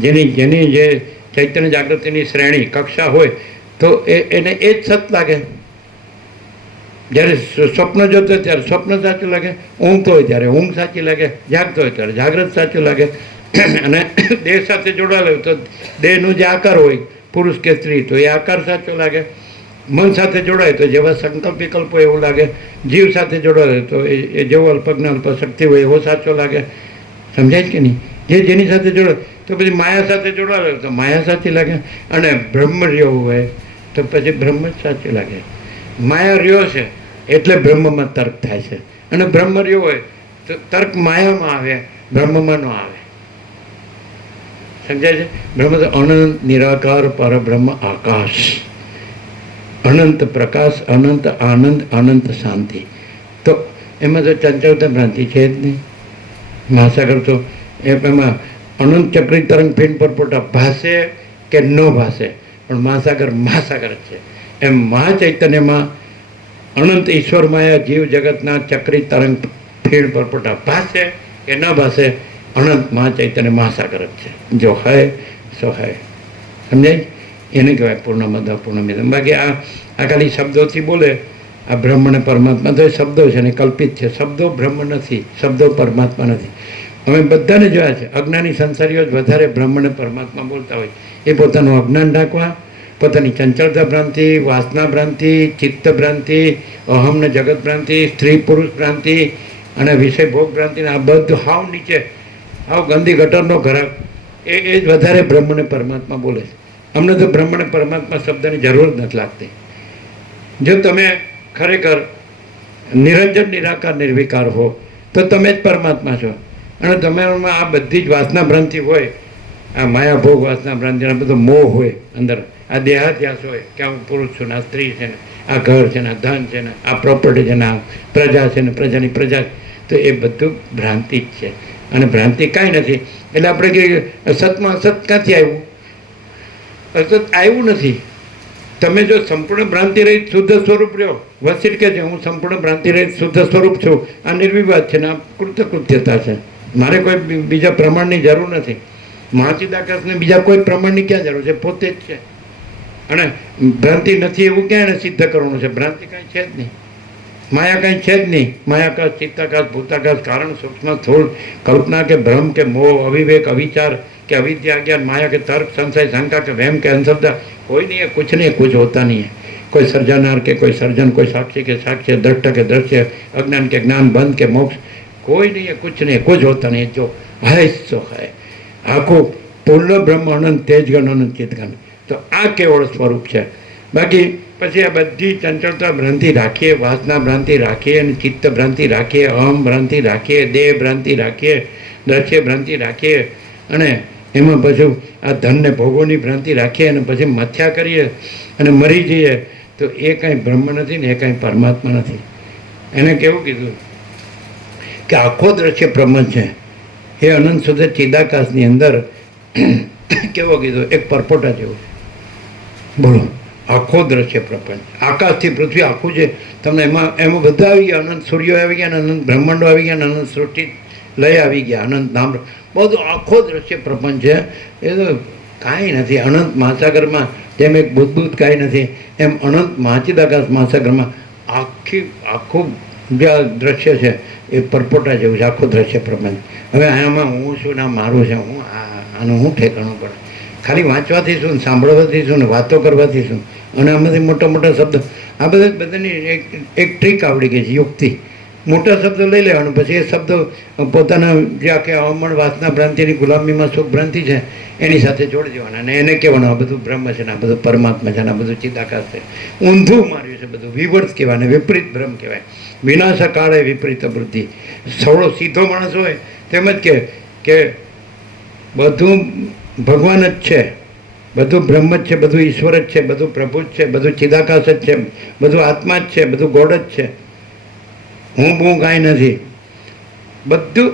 જેની જે ચૈતન્ય જાગૃતિની શ્રેણી કક્ષા હોય, તો એને એ જ સત લાગે. જ્યારે સ્વપ્ન જોતો હોય ત્યારે સ્વપ્ન સાચું લાગે, ઊંઘતો હોય ત્યારે ઊંઘ સાચી લાગે, જાગતો હોય ત્યારે જાગ્રત સાચું લાગે. અને દેહ સાથે જોડાયેલો હોય તો દેહનું જે આકાર હોય, પુરુષ કે સ્ત્રી, તો એ આકાર સાચો લાગે. મન સાથે જોડાય તો જેવા સંકલ્પ વિકલ્પો એવું લાગે. જીવ સાથે જોડાય તો એ જેવો અલ્પજ્ઞ અલ્પશક્તિ હોય એવો સાચો લાગે. સમજાય કે નહીં? જેની સાથે જોડાય તો પછી માયા સાથે જોડાયેલો તો માયા સાચી લાગે. અને બ્રહ્મ રહ્યો હોય તો પછી બ્રહ્મ જ સાચું લાગે. માયા રહ્યો છે એટલે બ્રહ્મમાં તર્ક થાય છે, અને બ્રહ્મ રહ્યો હોય તો તર્ક માયામાં આવે, બ્રહ્મમાં ન આવે. સમજાય છે? બ્રહ્મ તો અનંત નિરાકાર પરબ્રહ્મ આકાશ, અનંત પ્રકાશ, અનંત આનંદ, અનંત શાંતિ. તો એમાં તો ચંચળતા ભ્રાંતિ છે જ નહીં. મહાસાગર તો એમાં અનંત ચક્રી તરંગ ફીણ પરપોટા ભાસે કે ન ભાસે, પણ મહાસાગર મહાસાગર જ છે. એમ મહાચૈતન્યમાં અનંત ઈશ્વર માયા જીવ જગતના ચક્રી તરંગ ફીણ પરપોટા ભાસે કે ન ભાસે, અનંત મહાચૈતન્ય મહાસાગર જ છે. જો હૈ સો હૈ, સમજાય? એને કહેવાય પૂર્ણમદ પૂર્ણમિદમ. બાકી આ ખાલી શબ્દોથી બોલે આ બ્રહ્મ ને પરમાત્મા, તો એ શબ્દો છે ને કલ્પિત છે. શબ્દો બ્રહ્મ નથી, શબ્દો પરમાત્મા નથી. અમે બધાને જોયા છે, અજ્ઞાની સંસારીઓ જ વધારે બ્રહ્મ ને પરમાત્મા બોલતા હોય. એ પોતાનું અજ્ઞાન ઢાંકવા, પોતાની ચંચળતા ભ્રાંતિ, વાસના ભ્રાંતિ, ચિત્ત ભ્રાંતિ, અહમ ને જગત ભ્રાંતિ, સ્ત્રી પુરુષ ભ્રાંતિ અને વિષય ભોગ ભ્રાંતિ, આ બધું હાવ નીચે, હાવ ગંદી ગટરનો ઘરાક, એ જ વધારે બ્રહ્મ ને પરમાત્મા બોલે છે. અમને તો બ્રહ્મ ને પરમાત્મા શબ્દની જરૂર જ નથી લાગતી. જો તમે ખરેખર નિરંજન નિરાકાર નિર્વિકાર હો તો તમે જ પરમાત્મા છો. અને તમારામાં આ બધી જ વાસના ભ્રાંતિ હોય, આ માયા ભોગ વાસના ભ્રાંતિ, આ બધો મોહ હોય અંદર, આ દેહાધ્યાસ હોય કે હું પુરુષ છું ને આ સ્ત્રી છે ને આ ઘર છે ને આ ધન છે ને આ પ્રોપર્ટી છે ને આ પ્રજા છે ને પ્રજાની પ્રજા, તો એ બધું ભ્રાંતિ જ છે. અને ભ્રાંતિ કાંઈ નથી. એટલે આપણે કહીએ સતમાં અસત ક્યાંથી આવ્યું? અસત આવ્યું નથી. તમે જો સંપૂર્ણ ભ્રાંતિ રહિત શુદ્ધ સ્વરૂપ રહ્યો, વસિષ્ઠ કહે છે હું સંપૂર્ણ ભ્રાંતિ રહિત શુદ્ધ સ્વરૂપ છું, આ નિર્વિવાદ છે ને આ કૃતકૃત્યતા છે. મારે કોઈ બીજા પ્રમાણની જરૂર નથી. મહાચિદાકાશને બીજા કોઈ પ્રમાણની ક્યાં જરૂર છે? પોતે જ છે. અને ભ્રાંતિ નથી એવું ક્યાં એને સિદ્ધ કરવાનું છે? ભ્રાંતિ કાંઈ છે જ નહીં, માયા કાંઈ છે જ નહીં. માયાકાશ, ચિત્તાકાશ, ભૂતાકાશ, કારણ, સૂક્ષ્મ, સ્થૂળ, કલ્પના કે ભ્રમ કે મોહ, અવિવેક, અવિચાર કે અવિદ્યા, જ્ઞાન, માયા કે તર્ક, સંશય, શંકા કે વહેમ કે અંધશ્રદ્ધા, કોઈ નહીં. कुछ नहीं, कुछ होता नहीं है. कोई सर्जनार के कोई सर्जन, कोई साक्षी के साक्ष्य, दृष्टा के दृश्य, अज्ञान के ज्ञान, बंध के मोक्ष, कोई नहीं है, कुछ नहीं, कुछ होता नहीं. जो है सो है. આખું પૂર્ણ બ્રહ્મ અનંત તેજગણ અનંત ચિતગણ, તો આ કેવળ સ્વરૂપ છે. બાકી પછી આ બધી ચંચળતા ભ્રાંતિ રાખીએ, વાસના ભ્રાંતિ રાખીએ, અને ચિત્ત ભ્રાંતિ રાખીએ, અહમ ભ્રાંતિ રાખીએ, દેહ ભ્રાંતિ રાખીએ, દ્રશ્ય ભ્રાંતિ રાખીએ, અને એમાં પછી આ ધનને ભોગોની ભ્રાંતિ રાખીએ અને પછી મથ્યા કરીએ અને મરી જઈએ, તો એ કાંઈ બ્રહ્મ નથી ને એ કાંઈ પરમાત્મા નથી. એને કેવું કીધું કે આખો દ્રશ્ય પ્રપંચ છે એ અનંત સુધી ચિદાકાશની અંદર કેવો કીધું? એક પરપોટા જેવું છે. બોલો, આખો દ્રશ્ય પ્રપંચ, આકાશથી પૃથ્વી આખું છે. તમને એમાં બધા આવી ગયા, અનંત સૂર્યો આવી ગયા, અનંત બ્રહ્માંડો આવી ગયા, અનંત સૃષ્ટિ લય આવી ગયા, અનંત નામ, બધું આખો દ્રશ્ય પ્રપંચ છે. એ તો કાંઈ નથી. અનંત મહાસાગરમાં જેમ એક બુદ્ધ કાંઈ નથી, એમ અનંત મહાચિદાકાશ મહાસાગરમાં આખું જે દ્રશ્ય છે એ પરપોટા જેવું છે, આખું દ્રશ્ય પ્રપંચ. હવે આમાં હું છું ને મારું છે, હું આનું હું ઠેકાણું પડે? ખાલી વાંચવાથી શું, સાંભળવાથી શું, ને વાતો કરવાથી શું? અને આમાંથી મોટા મોટા શબ્દ, આ બધાની એક ટ્રીક આવડી ગઈ છે, યુક્તિ. મોટા શબ્દો લઈ લેવાનું, પછી એ શબ્દો પોતાના જે આખે અવમણ વાસના ભ્રાંતિની ગુલામીમાં સુખ ભ્રાંતિ છે એની સાથે જોડી દેવાના, અને એને કહેવાનું આ બધું બ્રહ્મ છે ને આ બધું પરમાત્મા છે ને આ બધું ચિદાકાશ છે. ઊંધું માર્યું છે બધું, વિવર્ત કહેવાય ને વિપરીત બ્રહ્મ કહેવાય. વિનાશ કાળે વિપરીત વૃદ્ધિ. સવળો સીધો માણસ હોય તેમજ કે બધું ભગવાન જ છે, બધું બ્રહ્મ જ છે, બધું ઈશ્વર જ છે, બધું પ્રભુ જ છે, બધું ચિદાકાશ જ છે, બધું આત્મા જ છે, બધું ગોડ જ છે. હું કાંઈ નથી. બધું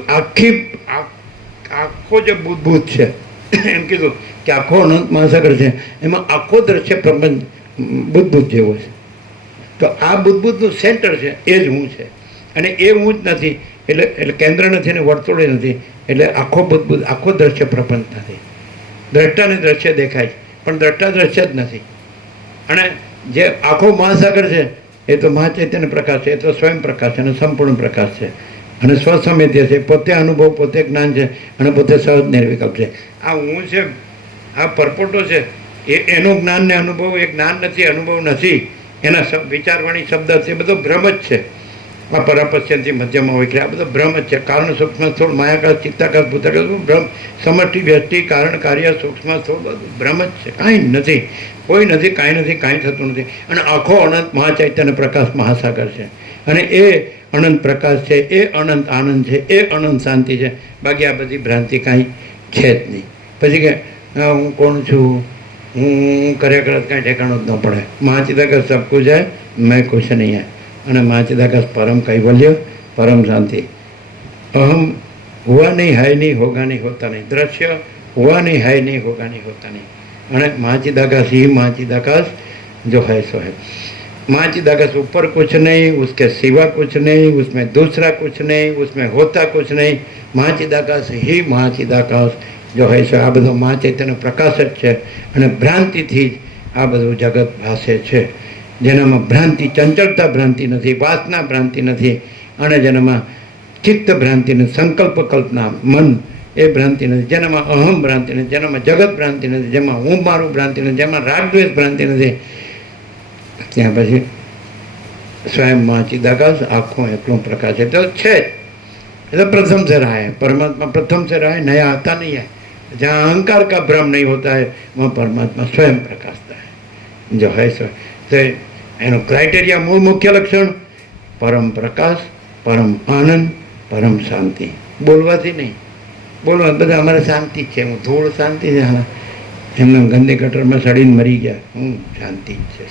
આખો જે બુદ્ધ છે એમ કીધું કે આખો અનંત મહાસાગર છે, એમાં આખો દ્રશ્ય પ્રપંચ બુદ્ધ જેવો છે. તો આ બુદ્ધનું સેન્ટર છે એ જ હું છે. અને એ હું જ નથી એટલે કેન્દ્ર નથી ને વર્તુળે નથી, એટલે આખો બુદ્ધ આખો દ્રશ્ય પ્રપંચ નથી. દ્રષ્ટાને દ્રશ્ય દેખાય પણ દ્રષ્ટા દ્રશ્ય જ નથી. અને જે આખો મહાસાગર છે એ તો મહાચૈતન્ય પ્રકાશ છે, એ તો સ્વયં પ્રકાશ છે અને સંપૂર્ણ પ્રકાશ છે અને સ્વસમેત્ય છે, પોતે અનુભવ, પોતે જ્ઞાન છે અને પોતે સહજ નિર્વિકલ્પ છે. આ હું છે, આ પરપોટો છે, એનું જ્ઞાન ને અનુભવ એ જ્ઞાન નથી, અનુભવ નથી, એના વિચારવાણી શબ્દ છે, એ બધો ભ્રમ જ છે. આ પરાપશ્યંથી મધ્યમાં હોય કે આ બધો ભ્રમ જ છે. કારણ, સૂક્ષ્મ, સ્થૂળ, માયાકાશ, ચિત્તાકાશ, ભૂતાકાશ, ભ્રમ, સમષ્ટિ, વ્યષ્ટિ, કારણ, કાર્ય, સૂક્ષ્મ, સ્થૂળ, બધું ભ્રમ જ છે. કાંઈ નથી, કોઈ નથી, કાંઈ નથી, કાંઈ થતું નથી. અને આખો અનંત મહાચૈતન્ય પ્રકાશ મહાસાગર છે અને એ અનંત પ્રકાશ છે, એ અનંત આનંદ છે, એ અનંત શાંતિ છે. બાકી આ બધી ભ્રાંતિ કાંઈ છે જ નહીં. પછી કે હું કોણ છું, હું કર્યા કરત કાંઈ ઠેકાણું જ ન પડે. મહાચિદાકાશ સબ કુછ હૈ, મેં કુછ નહીં હૈ. અને મહાચિદાકાશ પરમ કૈવલ્ય, પરમ શાંતિ. અહમ હુआ नहीं है नहीं होगा नहीं होता नहीं, दृश्य हुआ नहीं है नहीं होगा नहीं होता नहीं। અને महाचिदाकाश ही महाचिदाकाश जो है सो है। महाचिदाकाश ऊपर कुछ नहीं, उसके सिवा कुछ नहीं, उसमें दूसरा कुछ नहीं, उसमें होता कुछ नहीं। महाचिदाकाश ही महाचिदाकाश जो है सो आ બધો મહાચૈતન્ય પ્રકાશ જ છે અને ભ્રાંતિથી જ આ બધું જગત ભાસે છે, જેનામાં ભ્રાંતિ, ચંચળતા ભ્રાંતિ નથી, વાસના ભ્રાંતિ નથી, અને જેનામાં ચિત્ત ભ્રાંતિ નથી, સંકલ્પ કલ્પના મન એ ભ્રાંતિ નથી, જેનામાં અહમ ભ્રાંતિ નથી, જેનામાં જગત ભ્રાંતિ નથી, જેમાં હું મારું ભ્રાંતિ નથી, જેમાં રાગદ્વેષ ભ્રાંતિ નથી, ત્યાં પછી स्वयं महाचिदाकाश आँखों एकलो प्रकाश है। तो छे तो प्रथम से रहा है, परमात्मा प्रथम से रहा है, नया आता नहीं है। जहाँ अहंकार का भ्रम नहीं होता है वहाँ परमात्मा स्वयं प्रकाशता है जो है सो। तो एनो क्राइटेरिया मूल मुख्य लक्षण परम प्रकाश, परम आनंद, परम शांति। बोलवाથી नहीं, बोलवा બધા અમારે શાંતિ છે, હું ધૂળ શાંતિ છે, હા એમને ગંદી ગટરમાં સડીને મરી ગયા, હું શાંતિ જ છે।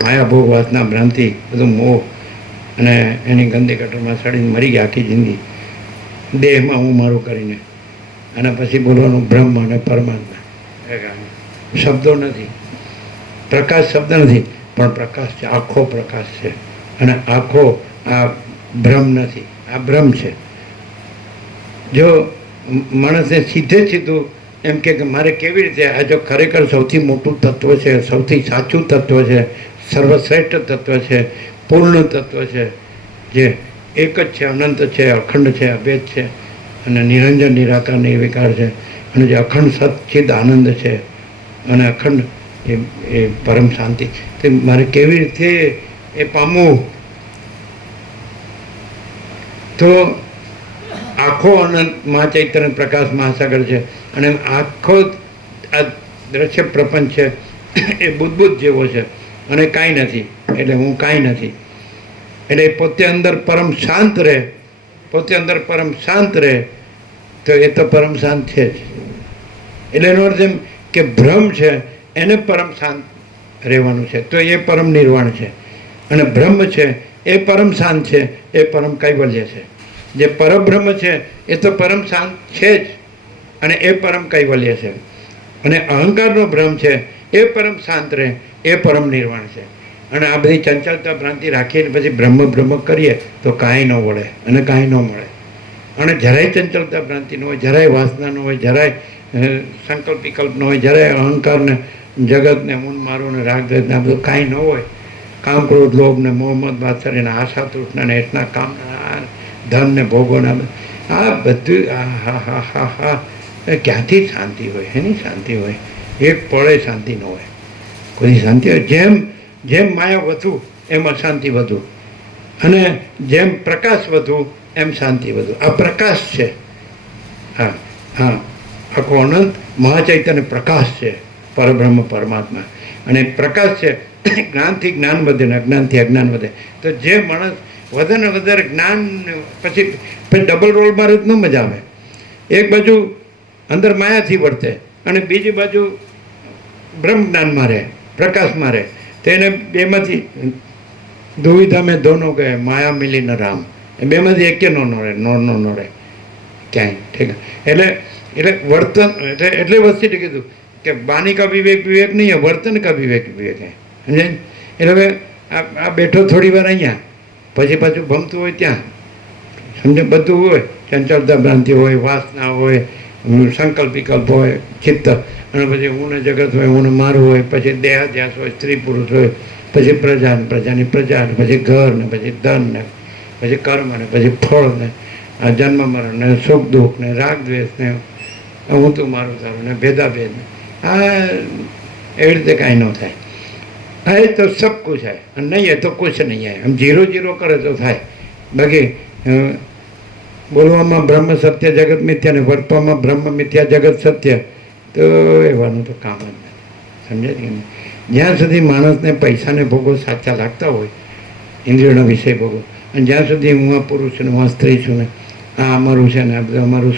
માયા ભોગ વાસના ભ્રાંતિ બધું મોહ અને એની ગંદી ગટરમાં સડીને મરી ગયા આખી જિંદગી દેહમાં હું મારું કરીને, અને પછી બોલવાનું બ્રહ્મ અને પરમાત્મા। શબ્દો નથી, પ્રકાશ શબ્દ નથી, પણ પ્રકાશ છે, આખો પ્રકાશ છે, અને આખો આ ભ્રમ નથી, આ ભ્રમ છે। જો માણસને સીધે સીધું એમ કે મારે કેવી રીતે આ જો ખરેખર સૌથી મોટું તત્વ છે, સૌથી સાચું તત્વ છે, સર્વશ્રેષ્ઠ તત્વ છે, પૂર્ણ તત્વ છે, જે એક જ છે, અનંત છે, અખંડ છે, અભેદ છે, અને નિરંજન નિરાકાર નિર્વિકાર છે, અને જે અખંડ સચ્ચિદ આનંદ છે, અને અખંડ એ પરમ શાંતિ, તે મારે કેવી રીતે એ પામવું? તો આખો અનંત મહાચૈતન્ય પ્રકાશ મહાસાગર છે, અને આખો આ દ્રશ્ય પ્રપંચ છે એ બુદ્ધ જેવો છે, અને કાંઈ નથી, એટલે હું કાંઈ નથી, એટલે પોતે અંદર પરમ શાંત રહે, પોતે અંદર પરમ શાંત રહે, તો એ તો પરમ શાંત છે જ। એટલે એનો અર્થ એમ કે ભ્રમ છે એને પરમ શાંત રહેવાનું છે, તો એ પરમ નિર્વાણ છે, અને બ્રહ્મ છે એ પરમ શાંત છે, એ પરમ કૈવલ્ય છે। જે પરબ્રહ્મ છે એ તો પરમ શાંત છે જ, અને એ પરમ કૈવલ્ય છે, અને અહંકારનો ભ્રમ છે એ પરમ શાંત રહે, એ પરમ નિર્વાણ છે। અને આ બધી ચંચળતા ભ્રાંતિ રાખીને પછી બ્રહ્મ બ્રહ્મ કરીએ તો કાંઈ ન વળે અને કાંઈ ન મળે। અને જરાય ચંચળતા ભ્રાંતિ ન હોય, જરાય વાસના ન હોય, જરાય સંકલ્પ વિકલ્પ ન હોય, જરાય અહંકારને જગતને હું મારું ને રાગદ્વેષને આ બધું કાંઈ ન હોય, કામ ક્રોધ લોભ ને મોહમ્મદ બાદશાહને આશા તૃષ્ણા ને એટલા કામ ધન ને ભોગોના આ બધું હા હા હા હા ક્યાંથી શાંતિ હોય? એની શાંતિ હોય એક પળે શાંતિ ન હોય, કોઈ શાંતિ હોય। જેમ જેમ માયા વધુ એમ અશાંતિ વધુ, અને જેમ પ્રકાશ વધુ એમ શાંતિ વધુ। આ પ્રકાશ છે, હા હા, આખો અનંત મહાચૈતન્ય પ્રકાશ છે, પરબ્રહ્મ પરમાત્મા, અને પ્રકાશ છે। જ્ઞાનથી જ્ઞાન વધે ને અજ્ઞાનથી અજ્ઞાન વધે, તો જે માણસ વધારે ને વધારે જ્ઞાન પછી ડબલ રોલ મારે જ ન મજા આવે। એક બાજુ અંદર માયાથી વર્તે અને બીજી બાજુ બ્રહ્મ જ્ઞાનમાં રહે, પ્રકાશમાં રહે, તો એને બેમાંથી દુવિધા મેં દોનો કહે માયા મિલી ન રામ, એ બેમાંથી એકે નો નડે, નો નડે ક્યાંય, ઠીક। એટલે વર્તન એટલે વસ્તુથી કીધું કે બાની કા વિવેક વિવેક નહીં, વર્તન કા વિવેક વિવેક હે, સમજાય? એટલે હવે આ બેઠો થોડી વાર અહીંયા, પછી પાછું ભમતું હોય ત્યાં, સમજે? બધું હોય, ચંચળતા ભ્રાંતિ હોય, વાસના હોય, સંકલ્પ વિકલ્પ હોય, ચિત્ત, અને પછી હું ને જગત હોય, હું ને મારું હોય, પછી દેહાધ્યાસ હોય, સ્ત્રી પુરુષ હોય, પછી પ્રજા ને પ્રજાની પ્રજા ને પછી ઘર ને પછી ધન ને પછી કર્મ ને પછી ફળ ને આ જન્મ મરણ ને સુખ દુઃખ ને રાગ દ્વેષ ને હું તું મારું તારું ને ભેદાભેદ ને આ એવી રીતે કાંઈ ન થાય। है तो सब कुछ है, नहीं है तो कुछ नहीं है। हम जीरो जीरो करे तो थाय, बाकी बोलवामां ब्रह्म सत्य जगत मिथ्या ने वर्तवामां ब्रह्म मिथ्या जगत सत्य, तो एवानुं तो काम ज नहीं, समझे कि नहीं? ज्यां सुधी माणसने पैसाने भोगो साचा लागता होय, इंद्रियोना विषय भोगो, अने ज्यां सुधी हूँ आ पुरुष छुं ने हूँ आ स्त्री छुं ने आ अमारुं छे ने आ बधुं अमारुं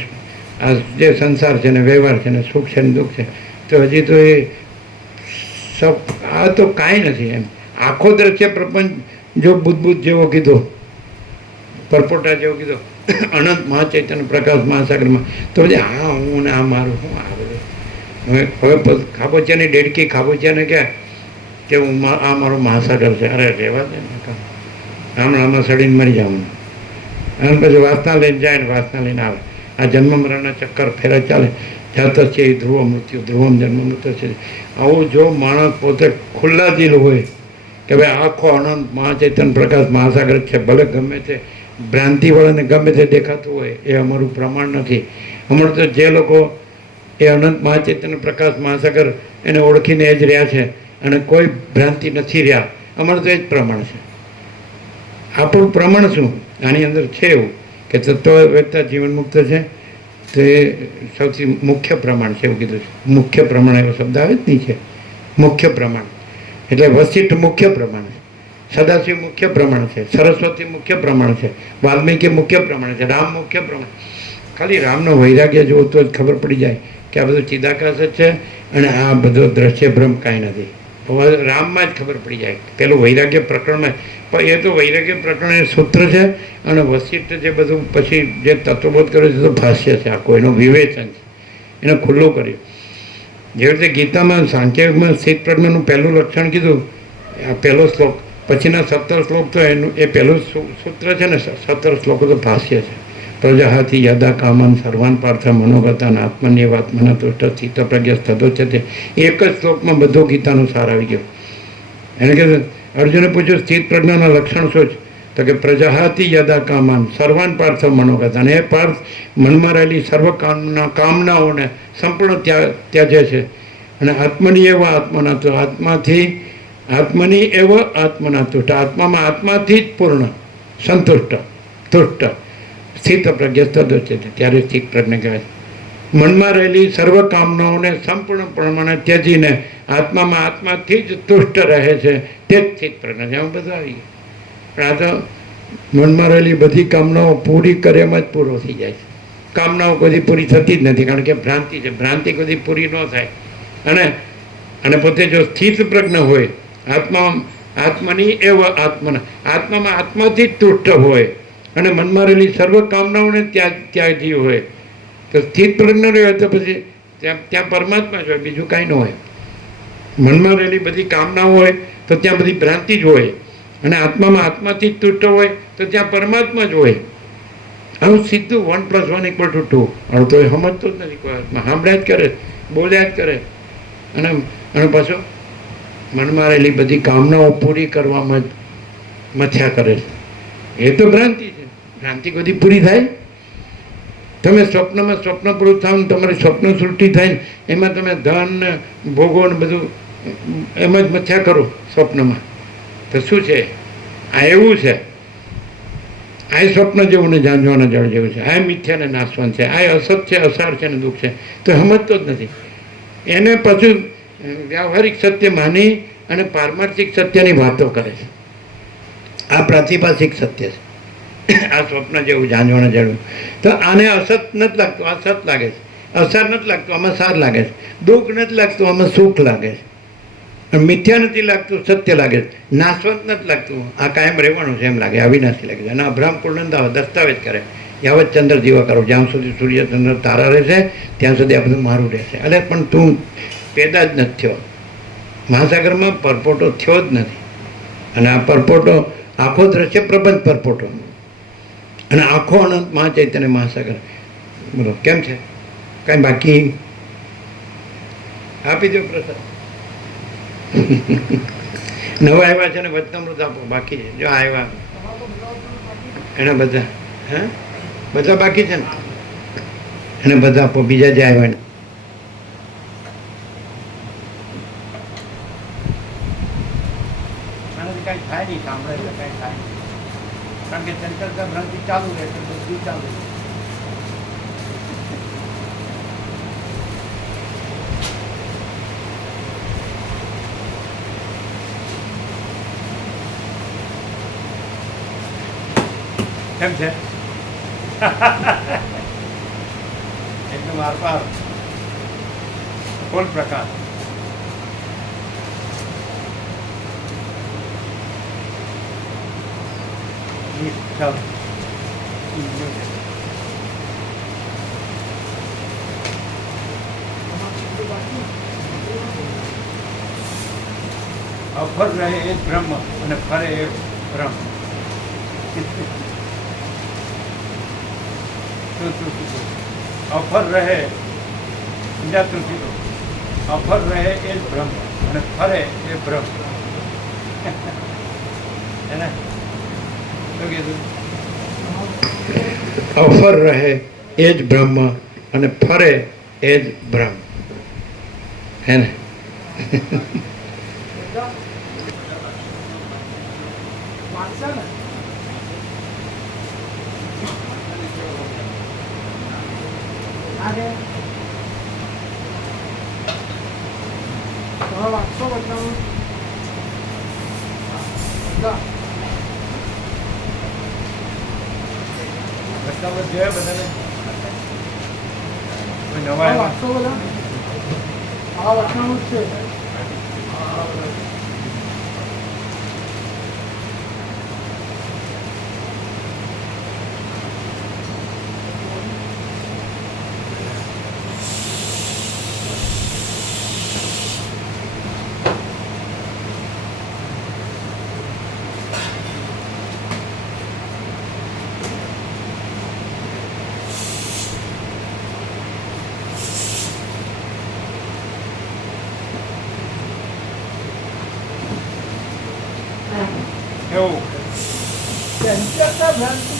आ जे संसार छे ने व्यवहार छे ने सुख छे ने दुःख छे, तो हजी तो ए सब आ तो कांई नहीं एम। आखो दृश्य प्रपंच जो बुद्ध जेवो कीधो પરપોટા જેવું કીધું અનંત મહાચૈતન્ય પ્રકાશ મહાસાગરમાં, તો પછી આ હું ને આ મારું શું આ બધું હવે ખાબોચિયાની ડેડકી ખાબોચિયાને કે હું આ મારો મહાસાગર છે. અરે રહેવા દે ને કામ, આમાં સડીને મરી જવાનું. અને પછી વાસના લઈને જાય ને વાસના લઈને આવે. આ જન્મ મરણના ચક્કર ફેરા ચાલે. જાત છે એ ધ્રુવ મૃત્યુ, ધ્રુવમ જન્મ મૃત્યુ છે. આવું જો માણસ પોતે ખુલ્લા દિલ હોય કે ભાઈ આખો અનંત મહાચૈતન્ય પ્રકાશ મહાસાગર છે, ભલે ગમે તે ભ્રાંતિવાળાને ગમે તે દેખાતું હોય, એ અમારું પ્રમાણ નથી. અમારું તો જે લોકો એ અનંત મહાચૈતન્ય પ્રકાશ મહાસાગર એને ઓળખીને એ જ રહ્યા છે અને કોઈ ભ્રાંતિ નથી રહ્યા, અમારું તો એ જ પ્રમાણ છે. આપણું પ્રમાણ શું આની અંદર છે એવું કે તત્વવેત્તા જીવન મુક્ત છે, તે સૌથી મુખ્ય પ્રમાણ છે એવું કીધું છે. મુખ્ય પ્રમાણ એવો શબ્દ આવે જ નહીં છે. મુખ્ય પ્રમાણ એટલે વશિષ્ઠ મુખ્ય પ્રમાણ છે, સદાશિવ મુખ્ય પ્રમાણ છે, સરસ્વતી મુખ્ય પ્રમાણ છે, વાલ્મીકી મુખ્ય પ્રમાણ છે, રામ મુખ્ય પ્રમાણ. ખાલી રામનો વૈરાગ્ય જોવો તો જ ખબર પડી જાય કે આ બધું ચિદાકાશ જ છે અને આ બધો દ્રશ્ય ભ્રમ કાંઈ નથી. રામમાં જ ખબર પડી જાય. પેલું વૈરાગ્ય પ્રકરણમાં પણ એ તો વૈરાગ્ય પ્રકરણ એ સૂત્ર છે અને વશિષ્ઠ જે બધું પછી જે તત્વબોધ કર્યો છે તો ભાષ્ય છે, આખું એનું વિવેચન છે, એને ખુલ્લું કર્યું. જેવી રીતે ગીતામાં સાંખ્યયોગમાં સ્થિત પ્રજ્ઞાનું પહેલું લક્ષણ કીધું, આ પહેલો શ્લોક, પછીના 17 શ્લોક તો એનું એ પહેલું સૂત્ર છે ને, 17 શ્લોકો તો ભાષ્ય છે. પ્રજાહાથી યદા કામન સર્વાન પાર્થ મનોગતાન આત્મન્યવ આત્મના તુષ્ટ સ્થિત પ્રજ્ઞ થતો છે. તે એક જ શ્લોકમાં બધો ગીતાનો સાર આવી ગયો. એને કે અર્જુને પૂછ્યું સ્થિત પ્રજ્ઞાના લક્ષણ શું છે? તો કે પ્રજાહાથી યદા કામાન સર્વાન પાર્થ મનોગતાન, એ પાર્થ મનમાં રહેલી સર્વ કામનાઓને સંપૂર્ણ ત્યાજે છે. અને આત્મની એવા આત્મના તો આત્મની એવ આત્મના તુષ્ટ, આત્મામાં આત્માથી જ પૂર્ણ સંતુષ્ટ તુષ્ટ સ્થિત પ્રજ્ઞ તદોચ્ય છે. ત્યારે સ્થિત પ્રજ્ઞ કહેવાય. મનમાં રહેલી સર્વ કામનાઓને સંપૂર્ણ પ્રમાણે ત્યજીને આત્મામાં આત્માથી જ તુષ્ટ રહે છે, તે જ સ્થિત પ્રજ્ઞ છે. આમાં બધું આવી ગયું. પણ આ તો મનમાં રહેલી બધી કામનાઓ પૂરી કરે એમ જ પૂરો થઈ જાય છે. કામનાઓ કદી પૂરી થતી જ નથી, કારણ કે ભ્રાંતિ છે. ભ્રાંતિ કદી પૂરી ન થાય. અને પોતે જો સ્થિત પ્રજ્ઞ હોય, આત્માની એવ આત્મના, આત્મામાં આત્માથી જ તુષ્ટ હોય અને મનમાં રહેલી સર્વ કામનાઓને ત્યાગી હોય, તો સ્થિત પ્રજ્ઞ રહે તો પછી ત્યાં પરમાત્મા જ હોય, બીજું કાંઈ ન હોય. મનમાં રહેલી બધી કામનાઓ હોય તો ત્યાં બધી ભ્રાંતિ જ હોય, અને આત્મામાં આત્માથી જ તુષ્ટ હોય તો ત્યાં પરમાત્મા જ હોય. આવું સીધું 1 + 1 = 2. હવે તો એ સમજતો જ નથી કોઈ આત્મા, સાંભળ્યા જ કરે, બોલ્યા જ કરે, અને પાછું મનમાં રહેલી બધી કામનાઓ પૂરી કરવામાં જ મથ્યા કરે છે. એ તો ભ્રાંતિ છે. ભ્રાંતિ કદી પૂરી થાય? તમે સ્વપ્નમાં સ્વપ્ન પૂરું થાવ ને તમારી સ્વપ્ન સૃષ્ટિ થાય ને એમાં તમે ધન ને ભોગો ને બધું એમ જ મથ્યા કરો સ્વપ્નમાં, તો શું છે? આ એવું છે. આ સ્વપ્ન જેવું ને જાંજવાના જળ જેવું છે. આ મિથ્યા ને નાશવાન છે. આ અસત છે, અસાર છે ને દુઃખ છે. તો સમજતો જ નથી. એને પાછું વ્યાવહારિક સત્ય માની અને પારમાર્થિક સત્યની વાતો કરે છે. આ પ્રાતિભાષિક સત્ય છે. આ સ્વપ્ન જેવું જાંજવાના જળવું. તો આને અસત નથી લાગતું, આ સત લાગે છે. અસાર નથી લાગતું, આમાં સાર લાગે છે. દુઃખ નથી લાગતું, આમાં સુખ લાગે છે. મિથ્યા નથી લાગતું, સત્ય લાગે છે. નાશવંત નથી લાગતું, આ કાયમ રહેવાનું છે એમ લાગે, અવિનાશી લાગે છે. અને અભ્રામ પૂર્ણંદાવ દસ્તાવેજ કરે, યાવત ચંદ્ર દીવા કરો, જ્યાં સુધી સૂર્ય ચંદ્ર તારા રહેશે ત્યાં સુધી આ બધું મારું રહેશે. એટલે પણ તું પેદા જ નથી થયો. મહાસાગરમાં પરપોટો થયો જ નથી. અને આ પરપોટો આખો દ્રશ્ય પ્રબંધ પરપોટો અને આખો અનંત મહાચૈતન્ય મહાસાગર. બોલો કેમ છે? કાંઈ બાકી? આપી દો પ્રસાદ. નવા આવ્યા છે ને વચનામૃત આપો, બાકી છે. જો આવ્યા એને બધા, હા બધા બાકી છે ને, એને બધા આપો. બીજા જે આવ્યા ને કાંઈ થાય નહીં, સાંભળે એટલે કાંઈ થાય નહીં. કારણ કે ચંચળતા ભ્રાંતિ ચાલુ રહે છે, બધું ચાલુ રહે. કેમ છે? એકદમ આરપાર ફૂલ પ્રકાશ. ચાલો અફર રહે એ જ બ્રહ્મ અને ફરે એ બ્રહ્મ. અફર રહે સમજાતું કીધું. અફર રહે એ જ બ્રહ્મ અને ફરે એ બ્રહ્મ. એને શું કીધું? અફર રહે એ જ બ્રહ્મ અને ફરે એ જ બ્રહ્મ. હે ને? વાંચશે ને આગે તમે વાંચશો બધાનું બતાવો જોઈએ બધાને. કોઈ નવા વાંચશો બધા આ વચનાનું જ છે. એવું ચંચળતા ભ્રાંતિ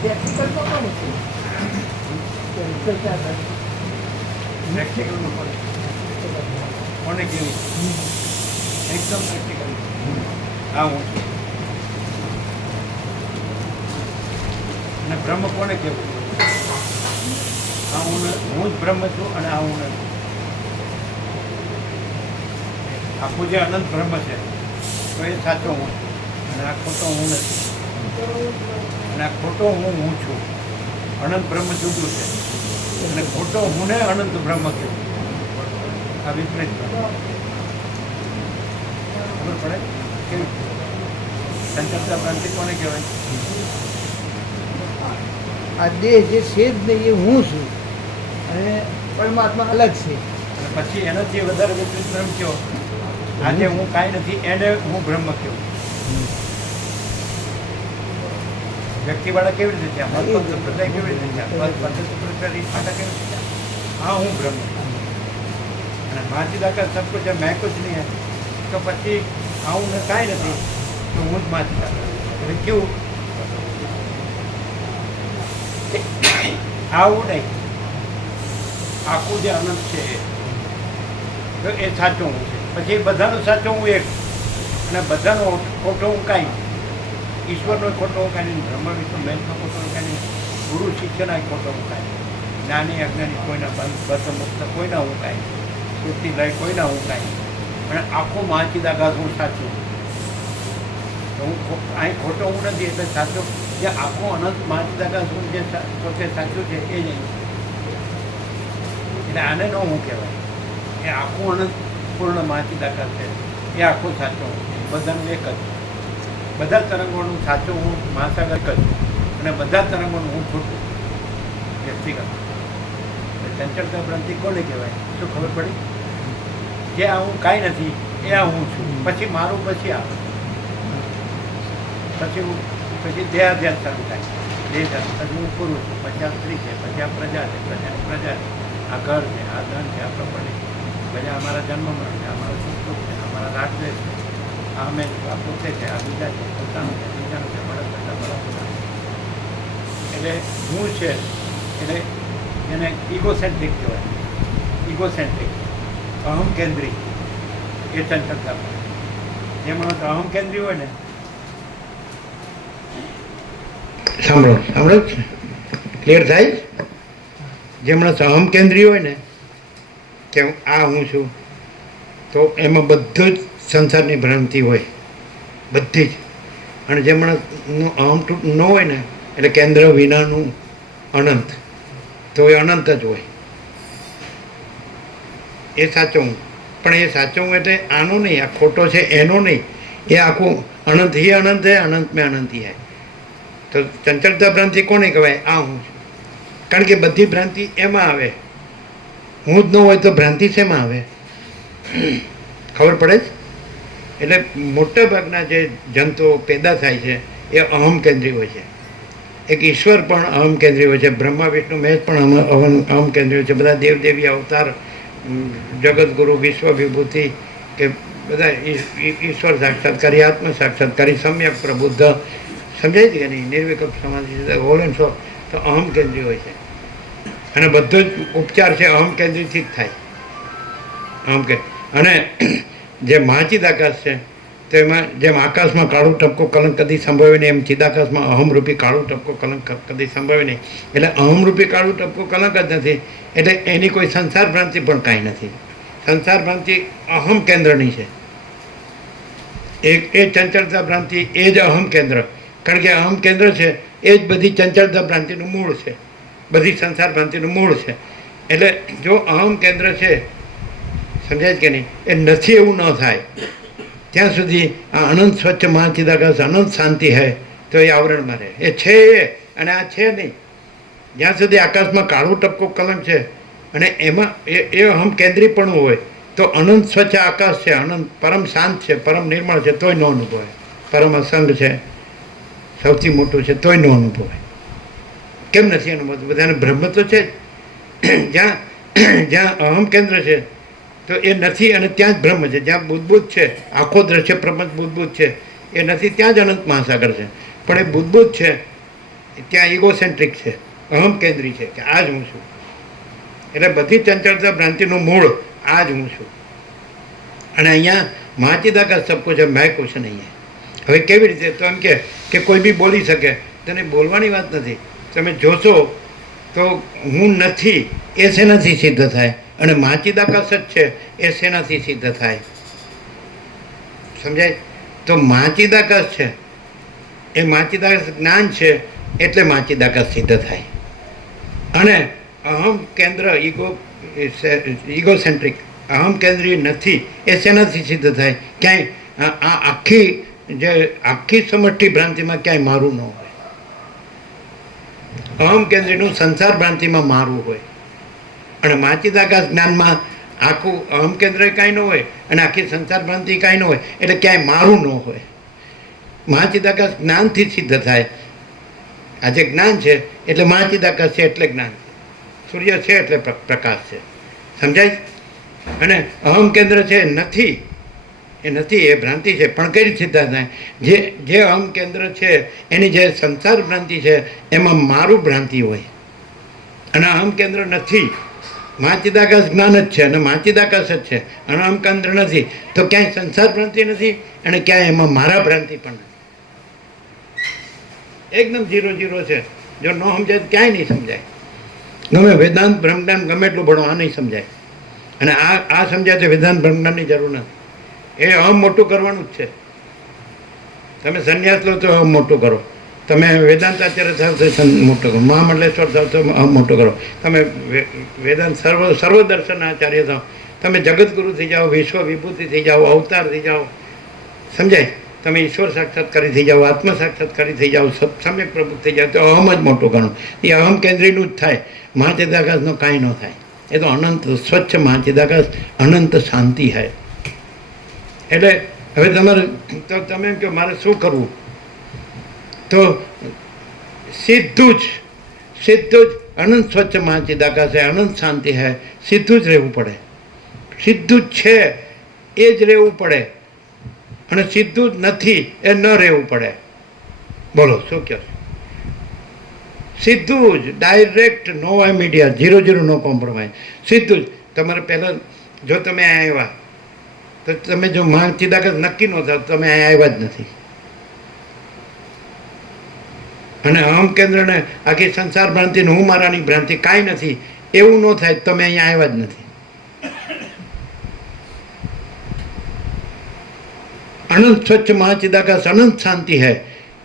પ્રેક્ટિકલમાં કોણ છે? ચંચળતા ભ્રાંતિ પ્રેક્ટિકલનું પડે કોને કેવી એકદમ પ્રેક્ટિકલ. હા હું છું. અને બ્રહ્મ કોને કેવું? હા હું જ બ્રહ્મ છું અને આ હું નથી. આખું જે અનંત બ્રહ્મ છે તો એ સાચો હું છું અને આ ખોટો હું નથી. અને આ ખોટો હું છું. અનંત બ્રહ્મ જુદું છે અને ખોટો હું ને અનંત બ્રહ્મ કેવું? આ વિપરીત બ્રહ્મ. ખબર પડે કેવી? સંચલતા ભ્રાંતિ કોને કહેવાય? આ દેહ જે છે જ નહીં એ હું છું અને પરમાત્મા અલગ છે. અને પછી એનાથી વધારે વિપરીત બ્રહ્મ કયો? આજે હું કાંઈ નથી એને હું બ્રહ્મ કેવું? વ્યક્તિવાળા કેવી રીતે છે? મત સંપ્રદાય કેવી રીતે છે? પદ્ધતિ સંપ્રદાય ફાટા કેવી રીતે છે? હા હું બ્રહ્મ છું. અને માચીદાકા સબ કુછ है मैं कुछ नहीं है તો પછી આવું ને કાંઈ નથી તો હું જ માચીદાકા. એટલે કેવું? આવું નહીં. આખું જે અનંત છે તો એ સાચો હું છે. પછી બધાનો સાચો હું એક અને બધાનો ખોટો હું કાંઈ. ઈશ્વરનો ખોટો હું કાંઈ નહીં. બ્રહ્મ વિષ્ણુ મહેશનો ખોટો હું કાંઈ નહીં. ગુરુ શિષ્યના ખોટો હું કાંઈ નહીં. જ્ઞાની અજ્ઞાની કોઈના બંધ મુક્ત કોઈના હું કાંઈ. સૃષ્ટિ લય કોઈના હું કાંઈ. અને આખું માચીદાકાશ હું સાચું. તો હું અહીં ખોટો હું નથી એટલે સાચો જે આખો અનંત માચીદાકાશ હું જે પોતે સાચું છે એ જ અહીં. એટલે આને ન હું કહેવાય. એ આખું અનંત પૂર્ણ માચીદાકાશ છે એ આખો સાચો હું. બધાનું એક જ. બધા તરંગોનું સાચું હું મહાસાગર જ. અને બધા તરંગોનું હું ખોટું વ્યક્તિગત. ચંચળતા ભ્રાંતિ કોને કહેવાય? શું ખબર પડી? જે આ હું કાંઈ નથી એ આ હું છું. પછી મારું પછી આવે. પછી હું પછી દેહાધ્યાસ શરૂ થાય. દેહ પછી હું પુરુષ છું. પછી આ સ્ત્રી છે. પછી આ પ્રજા છે. પ્રજાની પ્રજા છે. આ ઘર છે. આ ધન છે. આ પ્રોપર્ટી છે. પછી અમારા જન્મ મરણ છે. અમારા સુખ દુઃખ છે. અમારા રાગદ્વેષ છે. આ અમે આ પોતે છે. આ બીજા છે. પોતાનું છે. બીજાનું છે. મળે કરતા બરાબર. એટલે હું છે એટલે એને ઇગોસેન્ટ્રિક કહેવાય. ઇગોસેન્ટ્રિક અહમ કેન્દ્રી એ ચંચળતા. જે માણસ અહમ કેન્દ્રી હોય ને સાંભળો સાંભળો જ ક્લિયર થાય? જે માણસ અહમ કેન્દ્રી હોય ને કે આ હું છું તો એમાં બધું જ સંસારની ભ્રાંતિ હોય બધી જ. અને જે માણસનું અહમ ન હોય ને એટલે કેન્દ્ર વિનાનું અનંત તો એ અનંત જ હોય. એ સાચો હું. પણ એ સાચો હું એટલે આનો નહીં, આ ખોટો છે એનો નહીં. એ આખું અનંત ही अनंत है, अनंत में अनंत ही है. તો ચંચળતા ભ્રાંતિ કોને કહેવાય? આ હું છું. કારણ કે બધી ભ્રાંતિ એમાં આવે. હું જ ન હોય તો ભ્રાંતિ શેમાં આવે? ખબર પડે જ? એટલે મોટા ભાગના જે જંતુઓ પેદા થાય છે એ અહમ કેન્દ્રી હોય છે. એક ઈશ્વર પણ અહમ કેન્દ્રી હોય છે, બ્રહ્મા વિષ્ણુ મહેશ પણ અહમ કેન્દ્રી હોય છે. બધા દેવદેવી અવતાર, જગતગુરુ, વિશ્વ વિભૂતિ કે બધા ઈશ્વર સાક્ષાત્કારી, આત્મ સાક્ષાત્કારી, સમ્યક પ્રબુદ્ધ, સમજાય છે કે નહીં? નિર્વિકલ્પ સમાધિ, હોલ એન્ડ સો, તો અહમ કેન્દ્રી હોય છે. અને બધો જ ઉપચાર છે અહમ કેન્દ્રીથી જ થાય. અહમ કે અને જે મહાચિદાકાશ છે તો એમાં જેમ આકાશમાં કાળું ટપકો કલંક કદી સંભવે નહીં, એમ ચિદાકાશમાં અહમરૂપી કાળું ટપકો કલંક કદી સંભવે નહીં. એટલે અહમરૂપી કાળું ટપકો કલંક જ નથી, એટલે એની કોઈ સંસાર ભ્રાંતિ પણ કાંઈ નથી. સંસાર ભ્રાંતિ અહમ કેન્દ્રની છે. એ ચંચળતા ભ્રાંતિ એ જ અહમ કેન્દ્ર. કારણ કે અહમ કેન્દ્ર છે એ જ બધી ચંચળતા ભ્રાંતિનું મૂળ છે, બધી સંસાર ભ્રાંતિનું મૂળ છે. એટલે જો અહમ કેન્દ્ર છે, સમજાય કે નહીં? એ નથી એવું ન થાય ત્યાં સુધી આ અનંત સ્વચ્છ મહાચિદાકાશ અનંત શાંતિ હૈ તો એ આવરણમાં રહે. એ છે એ, અને આ છે નહીં. જ્યાં સુધી આકાશમાં કાળું ટપકો કલંક છે અને એમાં એ અહમ કેન્દ્રીપણું હોય તો અનંત સ્વચ્છ આકાશ છે, અનંત પરમ શાંત છે, પરમ નિર્મળ છે, તોય ન અનુભવાય. પરમ અસંગ છે, સૌથી મોટું છે, તોય ન અનુભવાય. કેમ નથી અનુભવતું? બધાને બ્રહ્મ તો છે જ. જ્યાં અહમ કેન્દ્ર છે તો એ નથી અને ત્યાં જ બ્રહ્મ છે. જ્યાં બુદ્ધબુદ્ધ છે, આખો દ્રશ્ય પ્રપંચ બુદ્ધબુદ્ધ છે, એ નથી, ત્યાં જ અનંત મહાસાગર છે. પણ એ બુદ્ધબુદ્ધ છે ત્યાં ઇગોસેન્ટ્રિક છે, અહમ કેન્દ્રી છે કે આ જ હું છું. એટલે બધી ચંચળતા ભ્રાંતિનું મૂળ આ જ હું છું. અને અહીંયા મહાચિદાકાશ સબ કુછ મેં કુછ નહીં હૈ. હવે કેવી રીતે? તો એમ કે કોઈ બી બોલી શકે, તેને બોલવાની વાત નથી. તમે જોશો તો હું નથી એ શેનાથી સિદ્ધ થાય? અને મહાચિદાકાશ જ છે એ શેનાથી સિદ્ધ થાય? સમજાય? તો મહાચિદાકાશ છે એ મહાચિદાકાશ જ્ઞાન છે એટલે મહાચિદાકાશ સિદ્ધ થાય. અને અહમ કેન્દ્ર ઇગોસેન્ટ્રિક, અહમ કેન્દ્રીય નથી એ શેનાથી સિદ્ધ થાય? ક્યાંય આ આખી સમષ્ટિ ભ્રાંતિમાં ક્યાંય મારું ન હોય. અહમ કેન્દ્રીનું સંસાર ભ્રાંતિમાં મારું હોય. અને મહાચિદાકાશ જ્ઞાનમાં આખું અહમ કેન્દ્ર કાંઈ ન હોય અને આખી સંસાર ભ્રાંતિ કાંઈ ન હોય, એટલે ક્યાંય મારું ન હોય. મહાચિદાકાશ જ્ઞાનથી સિદ્ધ થાય. આ જે જ્ઞાન છે એટલે મહાચિદાકાશ છે એટલે જ્ઞાન છે. સૂર્ય છે એટલે પ્રકાશ છે. સમજાય? અને અહમ કેન્દ્ર છે નથી, એ નથી, એ ભ્રાંતિ છે. પણ કઈ રીતે સિદ્ધ થાય? જે અહમ કેન્દ્ર છે એની જે સંસાર ભ્રાંતિ છે એમાં મારું ભ્રાંતિ હોય અને અહમ કેન્દ્ર નથી. મહાચિદાકાશ જ્ઞાન જ છે અને મહાચિદાકાશ જ છે અને અહમ કેન્દ્ર નથી, તો ક્યાંય સંસાર ભ્રાંતિ નથી અને ક્યાંય એમાં મારા ભ્રાંતિ પણ નથી. એકદમ 0-0 છે. જો ન સમજાય તો ક્યાંય નહીં સમજાય. ગમે વેદાંત બ્રહ્મજ્ઞાન ગમે એટલું ભણો, આ નહીં સમજાય. અને આ સમજાય તો વેદાંત બ્રહ્મજ્ઞાનની જરૂર નથી. એ અહમ મોટું કરવાનું જ છે. તમે સંન્યાસ લો તો અહમ મોટું કરો, તમે વેદાંતાચાર્ય થાવ તો મોટો કરો, મહામંડલેશ્વર થાવ તો અહમ મોટો કરો, તમે વેદાંત સર્વદર્શનાચાર્ય થાવ, તમે જગતગુરુ થઈ જાઓ, વિશ્વ વિભૂતિ થઈ જાઓ, અવતાર થઈ જાઓ, સમજાય? તમે ઈશ્વર સાક્ષાત્કારી થઈ જાઓ, આત્મ સાક્ષાત્કારી થઈ જાઓ, સમ્યક પ્રભુ થઈ જાઓ, તો અહમ જ મોટું ગણો. એ અહમ કેન્દ્રીનું જ થાય. મહાચિદાકાશનું કાંઈ ન થાય. એ તો અનંત સ્વચ્છ મહાચિદાકાશ, અનંત શાંતિ હૈ. એટલે હવે તમારે તો તમે એમ કહો મારે શું કરવું? તો સીધું જ અનંત સ્વચ્છ મહાચિદાકાશ હૈ, અનંત શાંતિ હૈ, સીધું જ રહેવું પડે. સીધું જ છે એ જ રહેવું પડે અને સીધું જ નથી એ ન રહેવું પડે. બોલો શું કહો? સીધું જ, ડાયરેક્ટ, નો મીડિયા, 0-0, નો કોમ્પ્રોમાઇઝ, સીધું જ. તમારે પહેલાં જો તમે આવ્યા તો તમે જો મહાચિદાકાશ નક્કી ન થાવ તમે આવ્યા જ નથી. અને અહમ કેન્દ્રને આખી સંસાર ભ્રાંતિ, હું મારાની ભ્રાંતિ કાંઈ નથી એવું ન થાય તમે અહીંયા આવ્યા જ નથી. અનંત સ્વચ્છ મહાચિદાકાશ, અનંત શાંતિ હૈ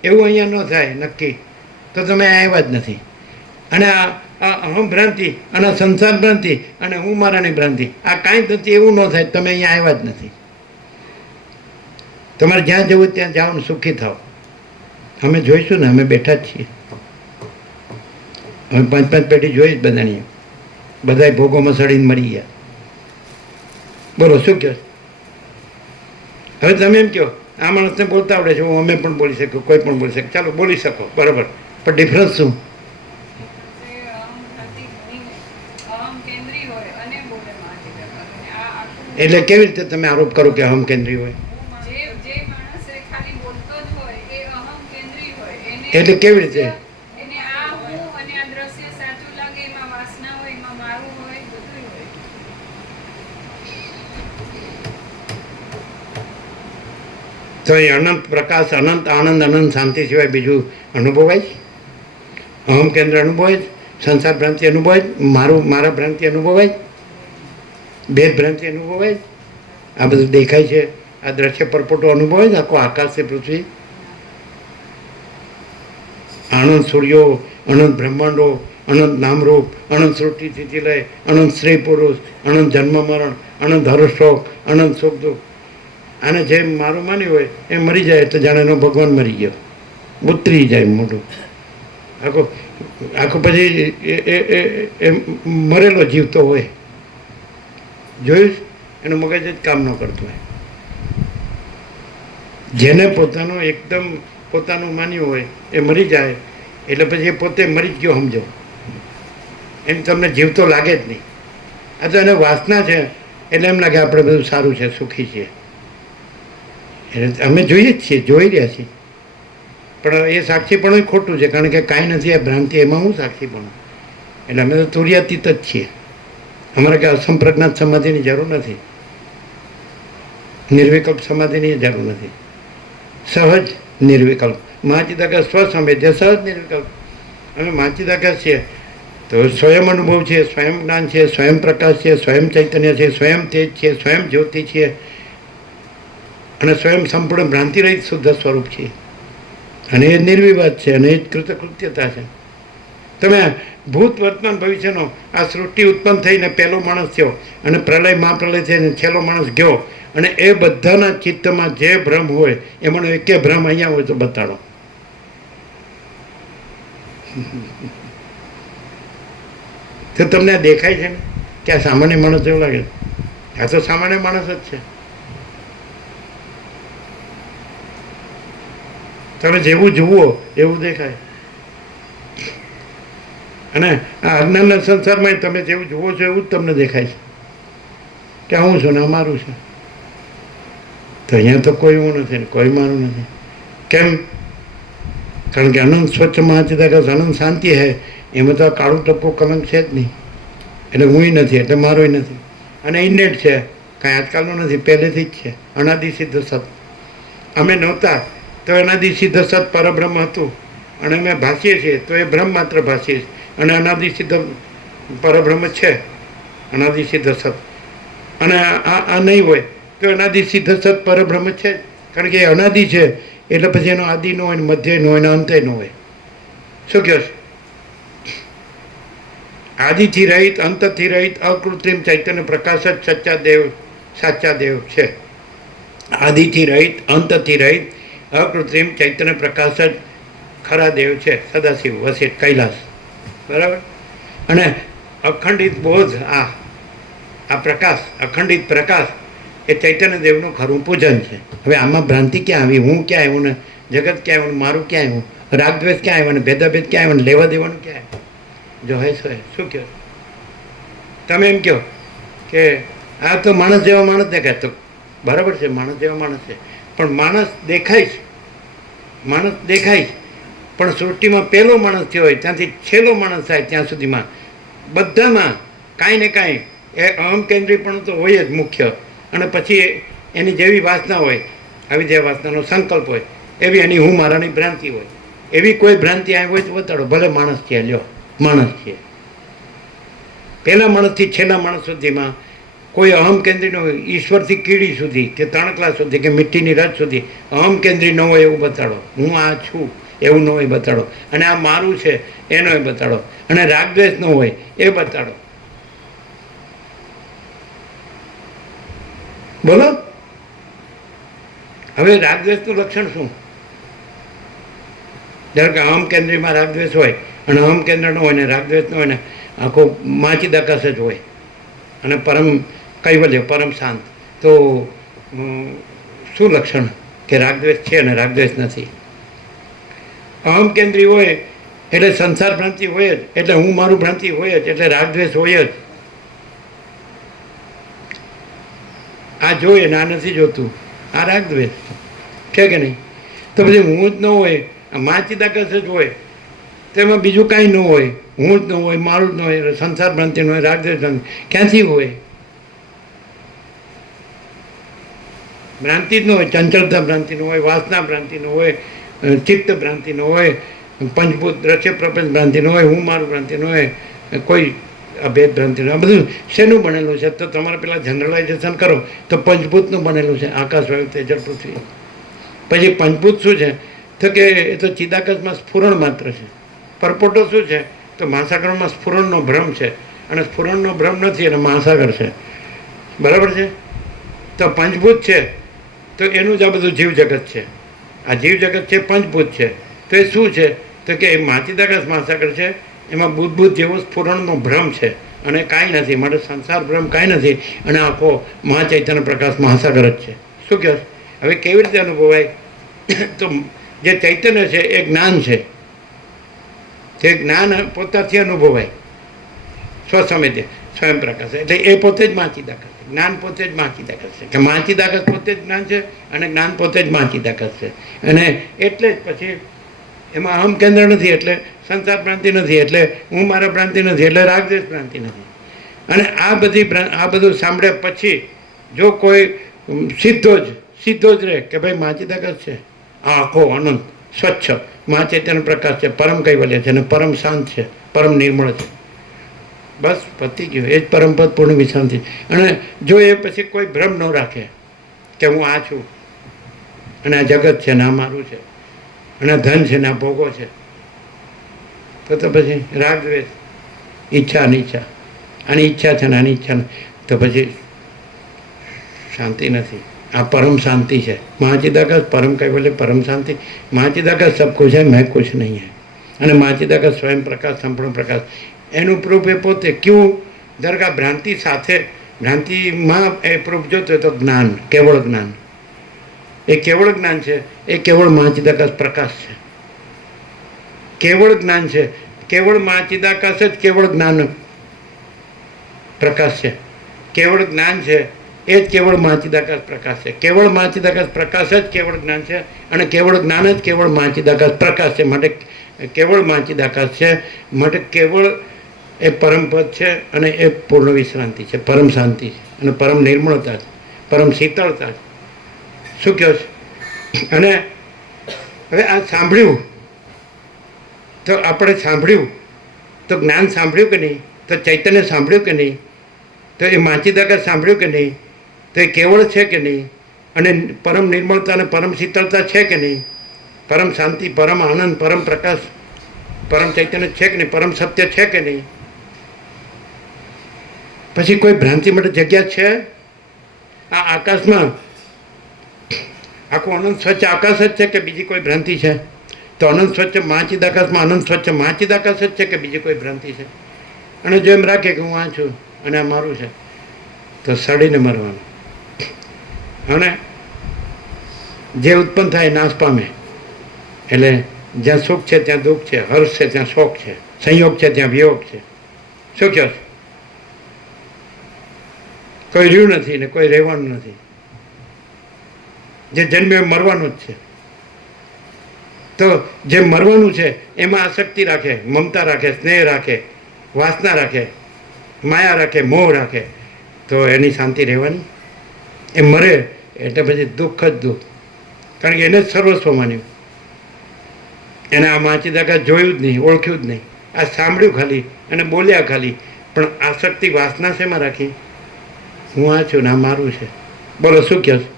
એવું અહીંયા ન થાય નક્કી તો તમે આવ્યા જ નથી. અને આ અહમ ભ્રાંતિ અને સંસાર ભ્રાંતિ અને હું મારાની ભ્રાંતિ આ કાંઈ જ નથી એવું ન થાય તમે અહીંયા આવ્યા જ નથી. તમારે જ્યાં જવું ત્યાં જાઓ ને સુખી થાવ. અમે જોઈશું ને, અમે બેઠા જ છીએ. અમે 5-5 પેઢી જોઈ જ બધાની. બધાય ભોગોમાં સડીને મરી ગયા. બોલો શું કહો? હવે તમે એમ કહો આ માણસને બોલતા આવડે છે, હું અમે પણ બોલી શકું, કોઈ પણ બોલી શકે, ચાલો બોલી શકો, બરાબર, પણ ડિફરન્સ શું? એટલે કેવી રીતે તમે આરોપ કરો કે અહમ કેન્દ્રી હોય? એટલે કેવી રીતે? તો એ અનંત પ્રકાશ, અનંત આનંદ, અનંત શાંતિ સિવાય બીજું અનુભવાય છે? અહમ કેન્દ્ર અનુભવાય છે? સંસાર ભ્રાંતિ અનુભવાય છે? મારા ભ્રાંતિ અનુભવાય છે? ભેદ ભ્રાંતિ અનુભવાય છે? આ બધું દેખાય છે, આ દ્રશ્ય પરપોટો અનુભવાય છે? આખો આકાશ છે, પૃથ્વી, અનંત સૂર્યો, અનંત બ્રહ્માંડો, અનંત નામરૂપ, અનંત સૃષ્ટિ સ્થિતિ લય, અનંત સ્ત્રી પુરુષ, અનંત જન્મ મરણ, અનંત હર્ષોક, અનંત સુખ દુઃખ. આને જે મારું માન્યું હોય એ મરી જાય તો જાણે એનો ભગવાન મરી ગયો, ઉતરી જાય મોઢું આખું પછી એ મરેલો જીવતો હોય. જોયું એનું મગજ જ કામ ન કરતું હોય. જેને પોતાનું એકદમ પોતાનું માન્યું હોય એ મરી જાય એટલે પછી એ પોતે મરી જ ગયો સમજો, એમ તમને જીવતો લાગે જ નહીં. આ તો એને વાસના છે એટલે એમ લાગે આપણે બધું સારું છે, સુખી છીએ. એટલે અમે જોઈએ જ છીએ, જોઈ રહ્યા છીએ, પણ એ સાક્ષીપણું ખોટું છે, કારણ કે કાંઈ નથી એ ભ્રાંતિ, એમાં હું સાક્ષીપણું. એટલે અમે તો તુર્યાતીત જ છીએ. અમારે કે અસંપ્રજ્ઞાત સમાધિની જરૂર નથી, નિર્વિકલ્પ સમાધિની જરૂર નથી, સહજ નિર્વિકલ્પ મહાચિદાકાશ સ્વસંવેદ્ય સહજ નિર્વિકલ્પ. અમે મહાચિદાકાશ છીએ તો સ્વયં અનુભવ છે, સ્વયં જ્ઞાન છે, સ્વયં પ્રકાશ છે, સ્વયં ચૈતન્ય છે, સ્વયં તેજ છે, સ્વયં જ્યોતિ છે, અને સ્વયં સંપૂર્ણ ભ્રાંતિરહિત શુદ્ધ સ્વરૂપ છે. અને એ નિર્વિવાદ છે, અને એ જ કૃતકૃત્યતા છે. તમે ભૂત વર્તમાન ભવિષ્યનો આ સૃષ્ટિ ઉત્પન્ન થઈને પહેલો માણસ થયો, અને પ્રલય મહાપ્રલય થઈને છેલ્લો માણસ ગયો, અને એ બધાના ચિત્તમાં જે ભ્રમ હોય એમાંનો એકે ભ્રમ અહીંયા હોય તો બતાડો. તો તમને આ દેખાય છે ને કે આ સામાન્ય માણસ જેવું લાગે? આ તો સામાન્ય માણસ જ છે. તમે જેવું જુઓ એવું દેખાય. અને આ અજ્ઞાનના સંસારમાં તમે જેવું જુઓ છો એવું જ તમને દેખાય છે કે હું છું ને અમારું છે. તો અહીંયા તો કોઈ હું નથી ને કોઈ મારું નથી. કેમ? કારણ કે અનંત સ્વચ્છ મહાચિદાકાશ અનંત શાંતિ હે, એમાં તો આ કાળું ટપકો કલંક છે જ નહીં. એટલે હુંય નથી એટલે મારોય નથી. અને ઇન્નેટ છે, કાંઈ આજકાલનું નથી, પહેલેથી જ છે. અનાદિ સિદ્ધ સત. અમે નહોતા તો અનાદિ સિદ્ધ સત પરબ્રહ્મ હતું, અને અમે ભાસીએ છીએ તો એ બ્રહ્મ માત્ર ભાસીએ છીએ, અને અનાદિ સિદ્ધ પરબ્રહ્મ છે, અનાદિ સિદ્ધ સત. અને આ નહીં હોય તો અનાદિ સિદ્ધ સત પરબ્રહ્મ છે, કારણ કે એ અનાદિ છે એટલે પછી એનો આદિ ન હોય, મધ્ય ન હોય ને અંતે ન હોય. શું કહો છો? આદિથી રહિત, અંતથી રહિત, અકૃત્રિમ ચૈતન્ય પ્રકાશ જ સચ્ચા દેવ, સાચા દેવ છે. આદિથી રહિત, અંતથી રહિત, અકૃત્રિમ ચૈતન્ય પ્રકાશ જ ખરા દેવ છે, સદાશિવ વસિત કૈલાસ. બરાબર? અને અખંડિત બોધ, આ પ્રકાશ, અખંડિત પ્રકાશ એ ચૈતન્ય દેવનું ખરું પૂજન છે. હવે આમાં ભ્રાંતિ ક્યાં આવી? હું ક્યાં આવ્યું ને જગત ક્યાં આવ્યું, મારું ક્યાં આવ્યું, રાગદ્વેષ ક્યાં આવ્યો ને ભેદાભેદ ક્યાં આવ્યો ને લેવા દેવાનું ક્યાં આવ્યું? જો હે શું કહો તમે? એમ કહો કે આ તો માણસ જેવા માણસ દેખાય, તો બરાબર છે, માણસ જેવા માણસ છે, પણ માણસ દેખાય છે, માણસ દેખાય છે, પણ સૃષ્ટિમાં પહેલો માણસ થયો હોય ત્યાંથી છેલ્લો માણસ થાય ત્યાં સુધીમાં બધામાં કાંઈ ને કાંઈ એ અહમ કેન્દ્રીયપણું તો હોય જ મુખ્ય. અને પછી એની જેવી વાસના હોય, આવી જે વાસનાનો સંકલ્પ હોય, એવી એની હું મારાની ભ્રાંતિ હોય. એવી કોઈ ભ્રાંતિ આવી હોય તો બતાડો, ભલે માણસ છે, લ્યો માણસ છે. પહેલા માણસથી છેલ્લા માણસ સુધીમાં કોઈ અહમ કેન્દ્રી ન હોય, ઈશ્વરથી કીડી સુધી કે તણકલા સુધી કે મિટ્ટીની રજ સુધી અહમ કેન્દ્રી ન હોય એવું બતાડો. હું આ છું એવું ન હોય બતાડો. અને આ મારું છે એનો એ બતાડો. અને રાગદ્વેષ ન હોય એ બતાડો. બોલો હવે રાગદ્વેષનું લક્ષણ શું? ધારો કે અહમ કેન્દ્રીમાં રાગદ્વેષ હોય અને અહમ કેન્દ્ર ન હોય ને રાગદ્વેષ ન હોય ને આખો માચિદાકસ જ હોય અને પરમ કૈવલ્ય પરમ શાંત, તો શું લક્ષણ કે રાગદ્વેષ છે અને રાગદ્વેષ નથી? અહમ કેન્દ્રી હોય એટલે સંસાર ભ્રાંતિ હોય જ, એટલે હું મારું ભ્રાંતિ હોય જ, એટલે રાગદ્વેષ હોય જ. આ જોઈએ ને આ નથી જોતું, આ રાગદ્વેષ છે કે નહીં? તો પછી હું જ ન હોય, માચિદાકસ જ હોય, તો એમાં બીજું કાંઈ ન હોય, હું જ ન હોય, મારું જ ન હોય, સંસાર ભ્રાંતિ ન હોય, રાગદ્વેષ ભ્રાંતિ ક્યાંથી હોય? ભ્રાંતિ જ ન હોય, ચંચળતા ભ્રાંતિ ન હોય, વાસના ભ્રાંતિ ન હોય, ચિત્ત ભ્રાંતિ ન હોય, પંચભૂત દ્રશ્ય પ્રપંચ ભ્રાંતિ ન હોય, હું મારું ભ્રાંતિ ન હોય, કોઈ અભેદ ભ્રાંતિ ન હોય. આ બધું શેનું બનેલું છે? તો તમારે પેલા જનરલાઇઝેશન કરો તો પંચભૂતનું બનેલું છે, આકાશ વાયુ તેજલ પૃથ્વી. પછી પંચભૂત શું છે? તો કે એ તો ચિદાકસમાં સ્ફુરણ માત્ર છે. પરપોટો શું છે? તો મહાસાગરમાં સ્ફુરણનો ભ્રમ છે, અને સ્ફુરણનો ભ્રમ નથી અને મહાસાગર છે. બરાબર છે? તો પંચભૂત છે, તો એનું જ આ બધું જીવ જગત છે. આ જીવ જગત છે, પંચભૂત છે. તો એ શું છે? તો કે એ માચિદાકસ મહાસાગર છે, એમાં બુદ્ધ જેવો સ્ફુરણનો ભ્રમ છે અને કાંઈ નથી, માટે સંસાર ભ્રમ કાંઈ નથી, અને આખો મહાચૈતન્ય પ્રકાશ મહાસાગર જ છે. શું કહે? હવે કેવી રીતે અનુભવાય? તો જે ચૈતન્ય છે એ જ્ઞાન છે, તે જ્ઞાન પોતાથી અનુભવાય, સ્વસમિતિ સ્વયં પ્રકાશ, એટલે એ પોતે જ માચિદાકસ, જ્ઞાન પોતે જ માચિદાકસ છે, કે માચિદાકસ પોતે જ જ્ઞાન છે અને જ્ઞાન પોતે જ માચિદાકસ છે. અને એટલે જ પછી એમાં અહમ કેન્દ્ર નથી, એટલે સંસાર ભ્રાંતિ નથી, એટલે હું મારા ભ્રાંતિ નથી, એટલે રાગદ્વેષ ભ્રાંતિ નથી. અને આ બધું સાંભળ્યા પછી જો કોઈ સીધો જ રહે કે ભાઈ માચિદાકસ છે, આ આખો અનંત સ્વચ્છ મહાચૈતન્ય પ્રકાશ છે, પરમ કૈવલ્ય છે અને પરમ શાંત છે, પરમ નિર્મળ છે, બસ પતી ગયું. એ જ પરમપદ પૂર્ણ વિશ્રાંતિ. અને જો એ પછી કોઈ ભ્રમ ન રાખે કે હું આ છું અને આ જગત છે ને આ મારું છે અને આ ધન છે ને આ ભોગો છે, તો પછી રાગદ્વેષ, ઈચ્છા અનિચ્છા, આની ઈચ્છા છે ને આની ઈચ્છા નથી, તો પછી શાંતિ નથી. આ પરમ શાંતિ છે મહાચિદાકસ, પરમ કૈવલ્ય, પરમ શાંતિ. મહાચિદાકસ સબ કુછ है, मैं कुछ नहीं है. અને મહાચિદાકસ સ્વયં પ્રકાશ, સંપૂર્ણ પ્રકાશ. એનું પ્રૂફ એ પોતે ક્યું? દરગાહ ભ્રાંતિ સાથે, ભ્રાંતિમાં એ પ્રૂફ જોતો હોય તો જ્ઞાન, કેવળ જ્ઞાન. એ કેવળ જ્ઞાન છે, એ કેવળ મહાચિદાકસ પ્રકાશ છે, કેવળ જ્ઞાન છે. કેવળ મહાચિદાકસ જ કેવળ જ્ઞાન પ્રકાશ છે. કેવળ જ્ઞાન છે એ જ કેવળ મહાચિદાકસ પ્રકાશ છે. કેવળ મહાચિદાકસ પ્રકાશ જ કેવળ જ્ઞાન છે અને કેવળ જ્ઞાન જ કેવળ મહાચિદાકસ પ્રકાશ છે. માટે કેવળ મહાચિદાકસ છે, માટે કેવળ એ પરમપદ છે અને એ પૂર્ણ વિશ્રાંતિ છે, પરમ શાંતિ છે અને પરમ નિર્મળતા છે, પરમ શીતળતા છે. શું કહો છે? અને હવે આ સાંભળ્યું તો આપણે સાંભળ્યું તો જ્ઞાન સાંભળ્યું કે નહીં? તો ચૈતન્ય સાંભળ્યું કે નહીં? તો એ માચિદાકસ સાંભળ્યું કે નહીં? તો એ કેવળ છે કે નહીં? અને પરમ નિર્મળતા અને પરમ શીતળતા છે કે નહીં? પરમ શાંતિ, પરમ આનંદ, પરમ પ્રકાશ, પરમ ચૈતન્ય છે કે નહીં? પરમ સત્ય છે કે નહીં? પછી કોઈ ભ્રાંતિ માટે જગ્યા છે? આ આકાશમાં આખું અનંત સ્વચ્છ આકાશ જ છે કે બીજી કોઈ ભ્રાંતિ છે? તો અનંત સ્વચ્છ મહાચિદાકસમાં અનંત સ્વચ્છ મહાચિદાકસ જ છે કે બીજી કોઈ ભ્રાંતિ છે? અને જો એમ રાખે કે હું આ છું અને આ મારું છે, તો સડીને મરવાનું. અને જે ઉત્પન્ન થાય નાશ પામે. એટલે જ્યાં સુખ છે ત્યાં દુઃખ છે, હર્ષ છે ત્યાં શોક છે, સંયોગ છે ત્યાં વિયોગ છે. શું કહો છો? કોઈ રહ્યું નથી ને કોઈ રહેવાનું નથી. જે જન્મે મરવાનું જ છે. તો જે મરવાનું છે એમાં આસક્તિ રાખે, મમતા રાખે, સ્નેહ રાખે, વાસના રાખે, માયા રાખે, મોહ રાખે, તો એની શાંતિ રહેવાની? એ મરે એટલે પછી દુઃખ જ દુઃખ, કારણ કે એને જ સર્વસ્વ માન્યું. એને આ માચિદાકસ જોયું જ નહીં, ઓળખ્યું જ નહીં. આ સાંભળ્યું ખાલી અને બોલ્યા ખાલી, પણ આસક્તિ વાસના શેમાં રાખી? હું આ છું ને આ મારું છે. બોલો શું કહો છો?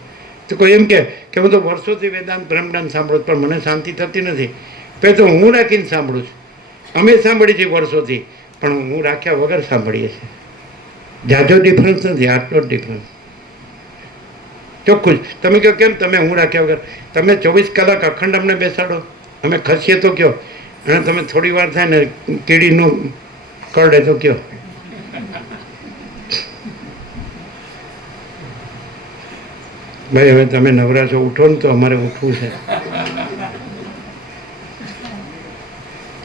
તો કોઈ એમ કે હું તો વર્ષોથી વેદાંત બ્રહ્મજ્ઞાન સાંભળું પણ મને શાંતિ થતી નથી. પહેલાં તો હું રાખીને સાંભળું છું. અમે સાંભળી છીએ વર્ષોથી, પણ હું રાખ્યા વગર સાંભળીએ છીએ. જાજો ડિફરન્સ નથી, આટલો જ ડિફરન્સ. ચોખ્ખું જ. તમે કહો કેમ તમે હું રાખ્યા વગર? તમે 24 કલાક અખંડ અમને બેસાડો અમે ખસીએ તો કયો, અને તમે થોડી વાર થાય ને કીડીનું કરડે તો કયો. ભાઈ હવે તમે નવરા છો, ઉઠો ને તો અમારે ઉઠવું છે.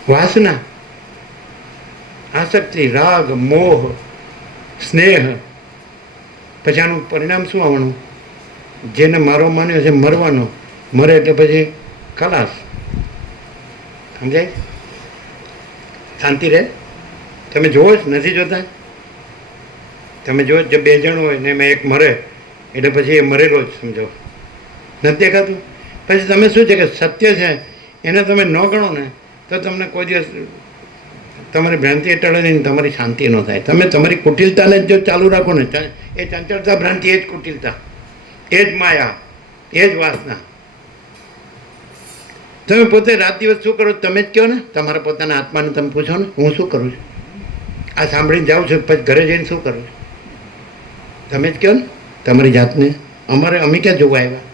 વાસના, આસક્તિ, રાગ, મોહ, સ્નેહ, પછી આનું પરિણામ શું આવવાનું? જેને મારો માન્યો છે મરવાનો, મરે એટલે પછી ખલાસ. સમજાય? શાંતિ રહે. તમે જોવો જ નથી જોતા? તમે જો જે 2 જણ હોય ને એમાં એક મરે એટલે પછી એ મરેલો જ સમજો, નથી દેખાતું? પછી તમે શું છે કે સત્ય છે એને તમે ન ગણો ને તો તમને કોઈ દિવસ તમારી ભ્રાંતિ ટળે નહીં, તમારી શાંતિ ન થાય. તમે તમારી કુટિલતાને જ જો ચાલુ રાખો ને, એ ચંચળતા ભ્રાંતિ, એ જ કુટિલતા, એ જ માયા, એ જ વાસના. તમે પોતે રાત દિવસ શું કરો તમે જ કહો ને, તમારા પોતાના આત્માને તમે પૂછો ને, હું શું કરું છું? આ સાંભળીને જાઉં છું, પછી ઘરે જઈને શું કરું છું? તમે જ કહો ને તમારી જાતને. અમે ક્યાં જોવા આવ્યા?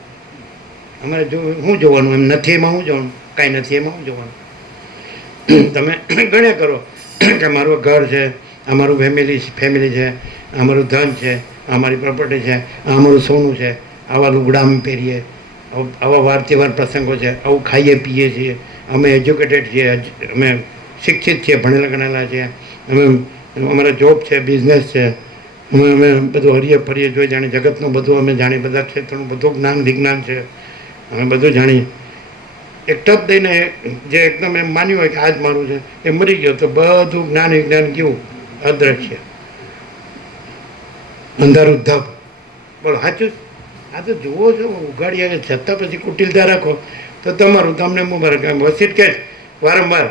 અમારે શું જોવાનું? એમ નથી એમાં શું જોવાનું? કાંઈ નથી એમાં શું જોવાનું? તમે ગણ્યા કરો કે મારું ઘર છે, અમારું ફેમિલી છે, અમારું ધન છે, અમારી પ્રોપર્ટી છે, અમારું સોનું છે, આવા લુગડા અમે પહેરીએ, આવા વાર તહેવાર પ્રસંગો છે, આવું ખાઈએ પીએ છીએ, અમે એજ્યુકેટેડ છીએ, અમે શિક્ષિત છીએ, ભણેલા ગણેલા છીએ, અમે અમારા જોબ છે, બિઝનેસ છે, અમે બધું હરીએ ફરીએ જોઈ જાણીએ, જગતનું બધું અમે જાણીએ, બધા ક્ષેત્રનું બધું જ્ઞાન વિજ્ઞાન છે, અમે બધું જાણીએ. એક ટપ દઈને જે એકદમ એમ માન્યું હોય કે આ જ મારું છે, એ મરી ગયો તો બધું જ્ઞાન વિજ્ઞાન કેવું અદ્રશ્ય, અંધારું ધબ. બોલો સાચું? આ તો જુઓ છો, ઉગાડી આવે છતાં પછી કુટિલતા રાખો તો તમારું તમને મુબારક. વસીટ કે વારંવાર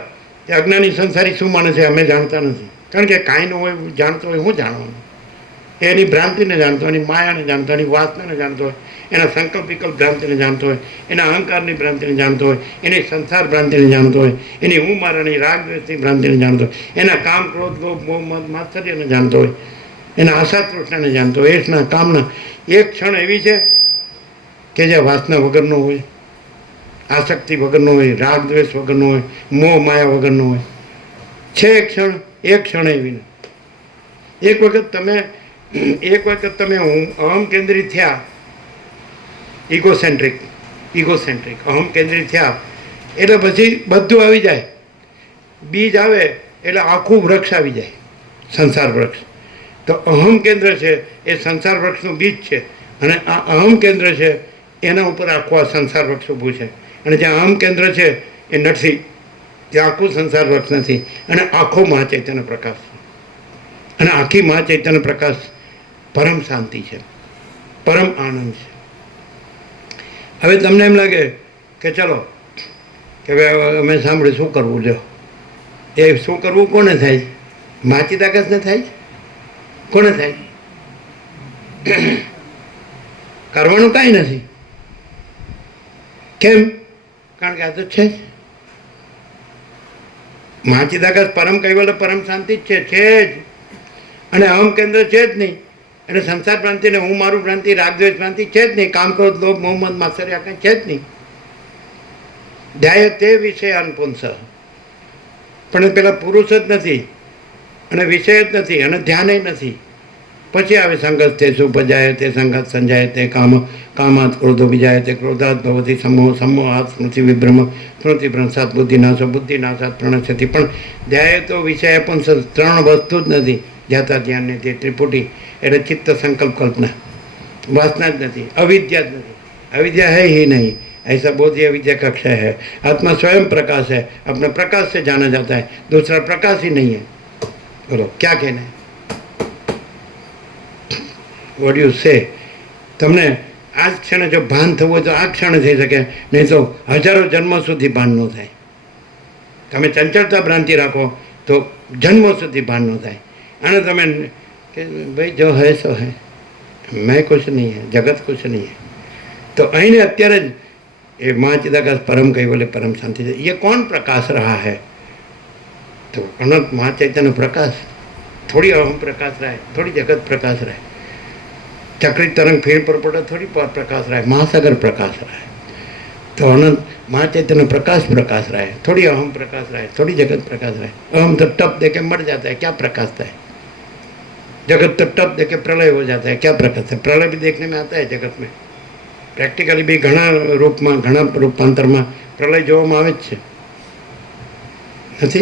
કે અજ્ઞાની સંસારી શું માને છે અમે જાણતા નથી, કારણ કે કાંઈ ન હોય જાણતો હોય, હું જાણવાનું? એની ભ્રાંતિને જાણતો હોય, એની માયાને જાણતો હોય, એની વાસનાને જાણતો હોય, એના સંકલ્પ વિકલ્પ ભ્રાંતિને જાણતો હોય, એના અહંકારની ભ્રાંતિને જાણતો હોય, એની સંસાર ભ્રાંતિને જાણતો હોય, એની હું મારાની રાગ દ્વેષની ભ્રાંતિને જાણતો હોય, એના કામ ક્રોધ લોભ મોહ મદ માત્સર્યને જાણતો હોય, એના આશા તૃષ્ણાને જાણતો હોય, એના કામના. એક ક્ષણ એવી છે કે જે વાસના વગરનો હોય, આસક્તિ વગરનો હોય, રાગ દ્વેષ વગરનો હોય, મોહ માયા વગરનો હોય. છે એક ક્ષણ એવી ને. એક વખત તમે અહમ કેન્દ્રિત થયા, ઇગોસેન્ટ્રિક અહમ કેન્દ્રિત થયા એટલે પછી બધું આવી જાય. બીજ આવે એટલે આખું વૃક્ષ આવી જાય, સંસાર વૃક્ષ. તો અહમ કેન્દ્ર છે એ સંસાર વૃક્ષનું બીજ છે, અને આ અહમ કેન્દ્ર છે એના ઉપર આખું આ સંસાર વૃક્ષ ઊભું છે. અને જ્યાં અહમ કેન્દ્ર છે એ નથી, ત્યાં આખું સંસાર વૃક્ષ નથી, અને આખો મહાચૈતન્ય પ્રકાશ છે. અને આખી મહાચૈતન્ય પ્રકાશ પરમ શાંતિ છે, પરમ આનંદ છે. હવે તમને એમ લાગે કે ચલો કે હવે અમે સાંભળ્યું શું કરવું? જો એ શું કરવું કોને થાય? મહાચિદાકાશને થાય? કોને થાય? કરવાનું કાંઈ નથી. કેમ? કારણ કે આ તો છે જ. મહાચિદાકાશ પરમ કૈવલ્ય પરમ શાંતિ જ છે જ. અને અહમ કેન્દ્ર છે જ નહીં, અને સંસાર ભ્રાંતિ ને હું મારું ભ્રાંતિ, રાગદ્વેષ ભ્રાંતિ છે જ નહીં, કામ ક્રોધ લોભ મોહ મદ માત્સર્ય કાંઈ છે જ નહીં. ધ્યાય તે વિષયાન પુંસ, પણ પેલા પુરુષ જ નથી અને વિષય જ નથી અને ધ્યાન નથી. પછી આવે સંગત તે સુપજાય તે સંગત સંજાય તે કામાત ક્રોધો વિજાય તે ક્રોધાત ભવતી સમોહ સમોહાત સ્મૃતિ વિભ્રમ સ્મૃતિ ભ્રંશાત બુદ્ધિનાશો બુદ્ધિનાશાત પ્રણશ્યતિ. પણ ધ્યાય તો વિષય પણ 3 વસ્તુ જ નથી. ધ્યાતા ધ્યાન નથી, ત્રિપુટી એટલે ચિત્ત સંકલ્પ કલ્પના, वासना नहीं, अविद्या नहीं, अविद्या है ही नहीं, ऐसा बोध अविद्या कक्षा है। आत्मा स्वयं प्रकाश है, अपने प्रकाश से जाना जाता है, दूसरा प्रकाश ही नहीं है। बोलो क्या कहना है? व्हाट यू से? तमने आज क्षण जो भान थवुं होय तो आ क्षण थई शके, नहीं तो हजारों जन्मों सुधी भान न थाय। तमे चंचलता भ्रांति राखो तो जन्मों सुधी भान न थाय। अने तमे के भाई जो है सो है, मैं कुछ नहीं है, जगत कुछ नहीं है। तो अहीं ने अत्यारे ये महाचिदाकाश परम कैवल्य परम शांति से ये कौन प्रकाश रहा है? तो अनंत महाचैतन्य प्रकाश, थोड़ी अहम प्रकाश रहा है, थोड़ी जगत प्रकाश रहा है, चक्रित तरंग फिर पर पड़ा थोड़ी प्रकाश रहा है, महासागर प्रकाश रहा है। तो अनंत महाचैतन्य प्रकाश प्रकाश रहा है, थोड़ी अहम प्रकाश रहा है, थोड़ी जगत प्रकाश रहा है। अहम तो टप दे के मर जाता है, क्या प्रकाशता है। जगत तो टप दे के प्रलय हो जाता है, क्या प्रकाश है। प्रलय भी देखने में आता है जगत में, प्रेक्टिकली भी घना रूप में घना रूपांतर में प्रलय જોવામાં આવે જ છે નથી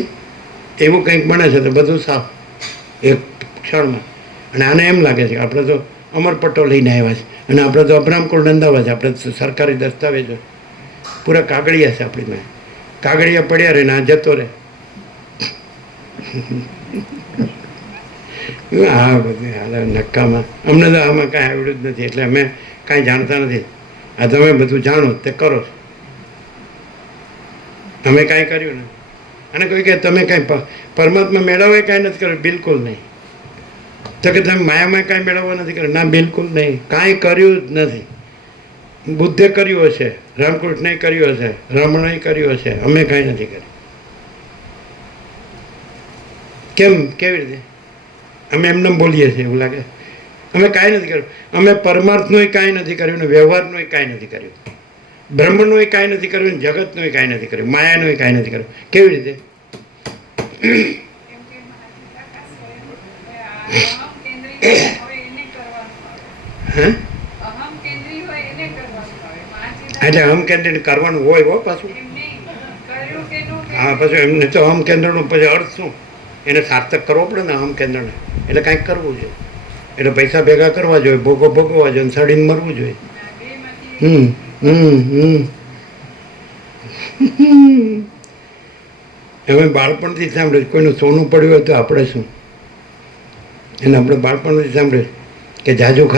એવું કંઈક બને છે તો બધું સાફ એક ક્ષણમાં। અને આને એમ લાગે છે કે આપણે તો અમરપટ્ટો લઈને આવ્યા છે અને આપણે તો અબ્રામકુળ નંદાવા છે, આપણે તો સરકારી દસ્તાવેજો પૂરા કાગળિયા છે આપણી માં, કાગળિયા પડ્યા રહે ને આ જતો રહે। આ બધું હાલ નક્કામાં અમને તો આમાં કાંઈ આવડ્યું જ નથી, એટલે અમે કાંઈ જાણતા નથી। આ તમે બધું જાણો તે કરો, અમે કાંઈ કર્યું નથી। અને કોઈ કહે તમે કાંઈ પરમાત્મા મેળવવા કાંઈ નથી કર્યું, બિલકુલ નહીં। તો કે તમે માયામાં કાંઈ મેળવવા નથી કર્યું, ના બિલકુલ નહીં, કાંઈ કર્યું જ નથી। બુદ્ધે કર્યું હશે, રામકૃષ્ણએ કર્યું હશે, રમણે કર્યું હશે, અમે કાંઈ નથી કર્યું। કેમ કેવી રીતે અમે એમને બોલીએ છીએ એવું લાગે? અમે કાંઈ નથી કર્યું, અમે પરમાર્થનું કાંઈ નથી કર્યું ને વ્યવહારનું કાંઈ નથી કર્યું, બ્રહ્મનું કાંઈ નથી કર્યું ને જગતનું કાંઈ નથી કર્યું, માયાનું કાંઈ નથી કર્યું। કેવી રીતે? હે એટલે અહમ કેન્દ્ર કરવાનું હોય હો પાછું। હા પાછું એમને તો અહમ કેન્દ્રનો પછી અર્થ શું? એને સાર્થક કરવો પડે ને અહમ કેન્દ્રને, એટલે કાંઈક કરવું જોઈએ, એટલે પૈસા ભેગા કરવા જોઈએ, ભોગો ભોગવવા જોઈએ, સડીને મરવું જોઈએ। અમે બાળપણથી સાંભળ્યું કોઈનું સોનું પડ્યું હોય તો આપણે શું, એને આપણે બાળપણથી સાંભળ્યું કે જાજુ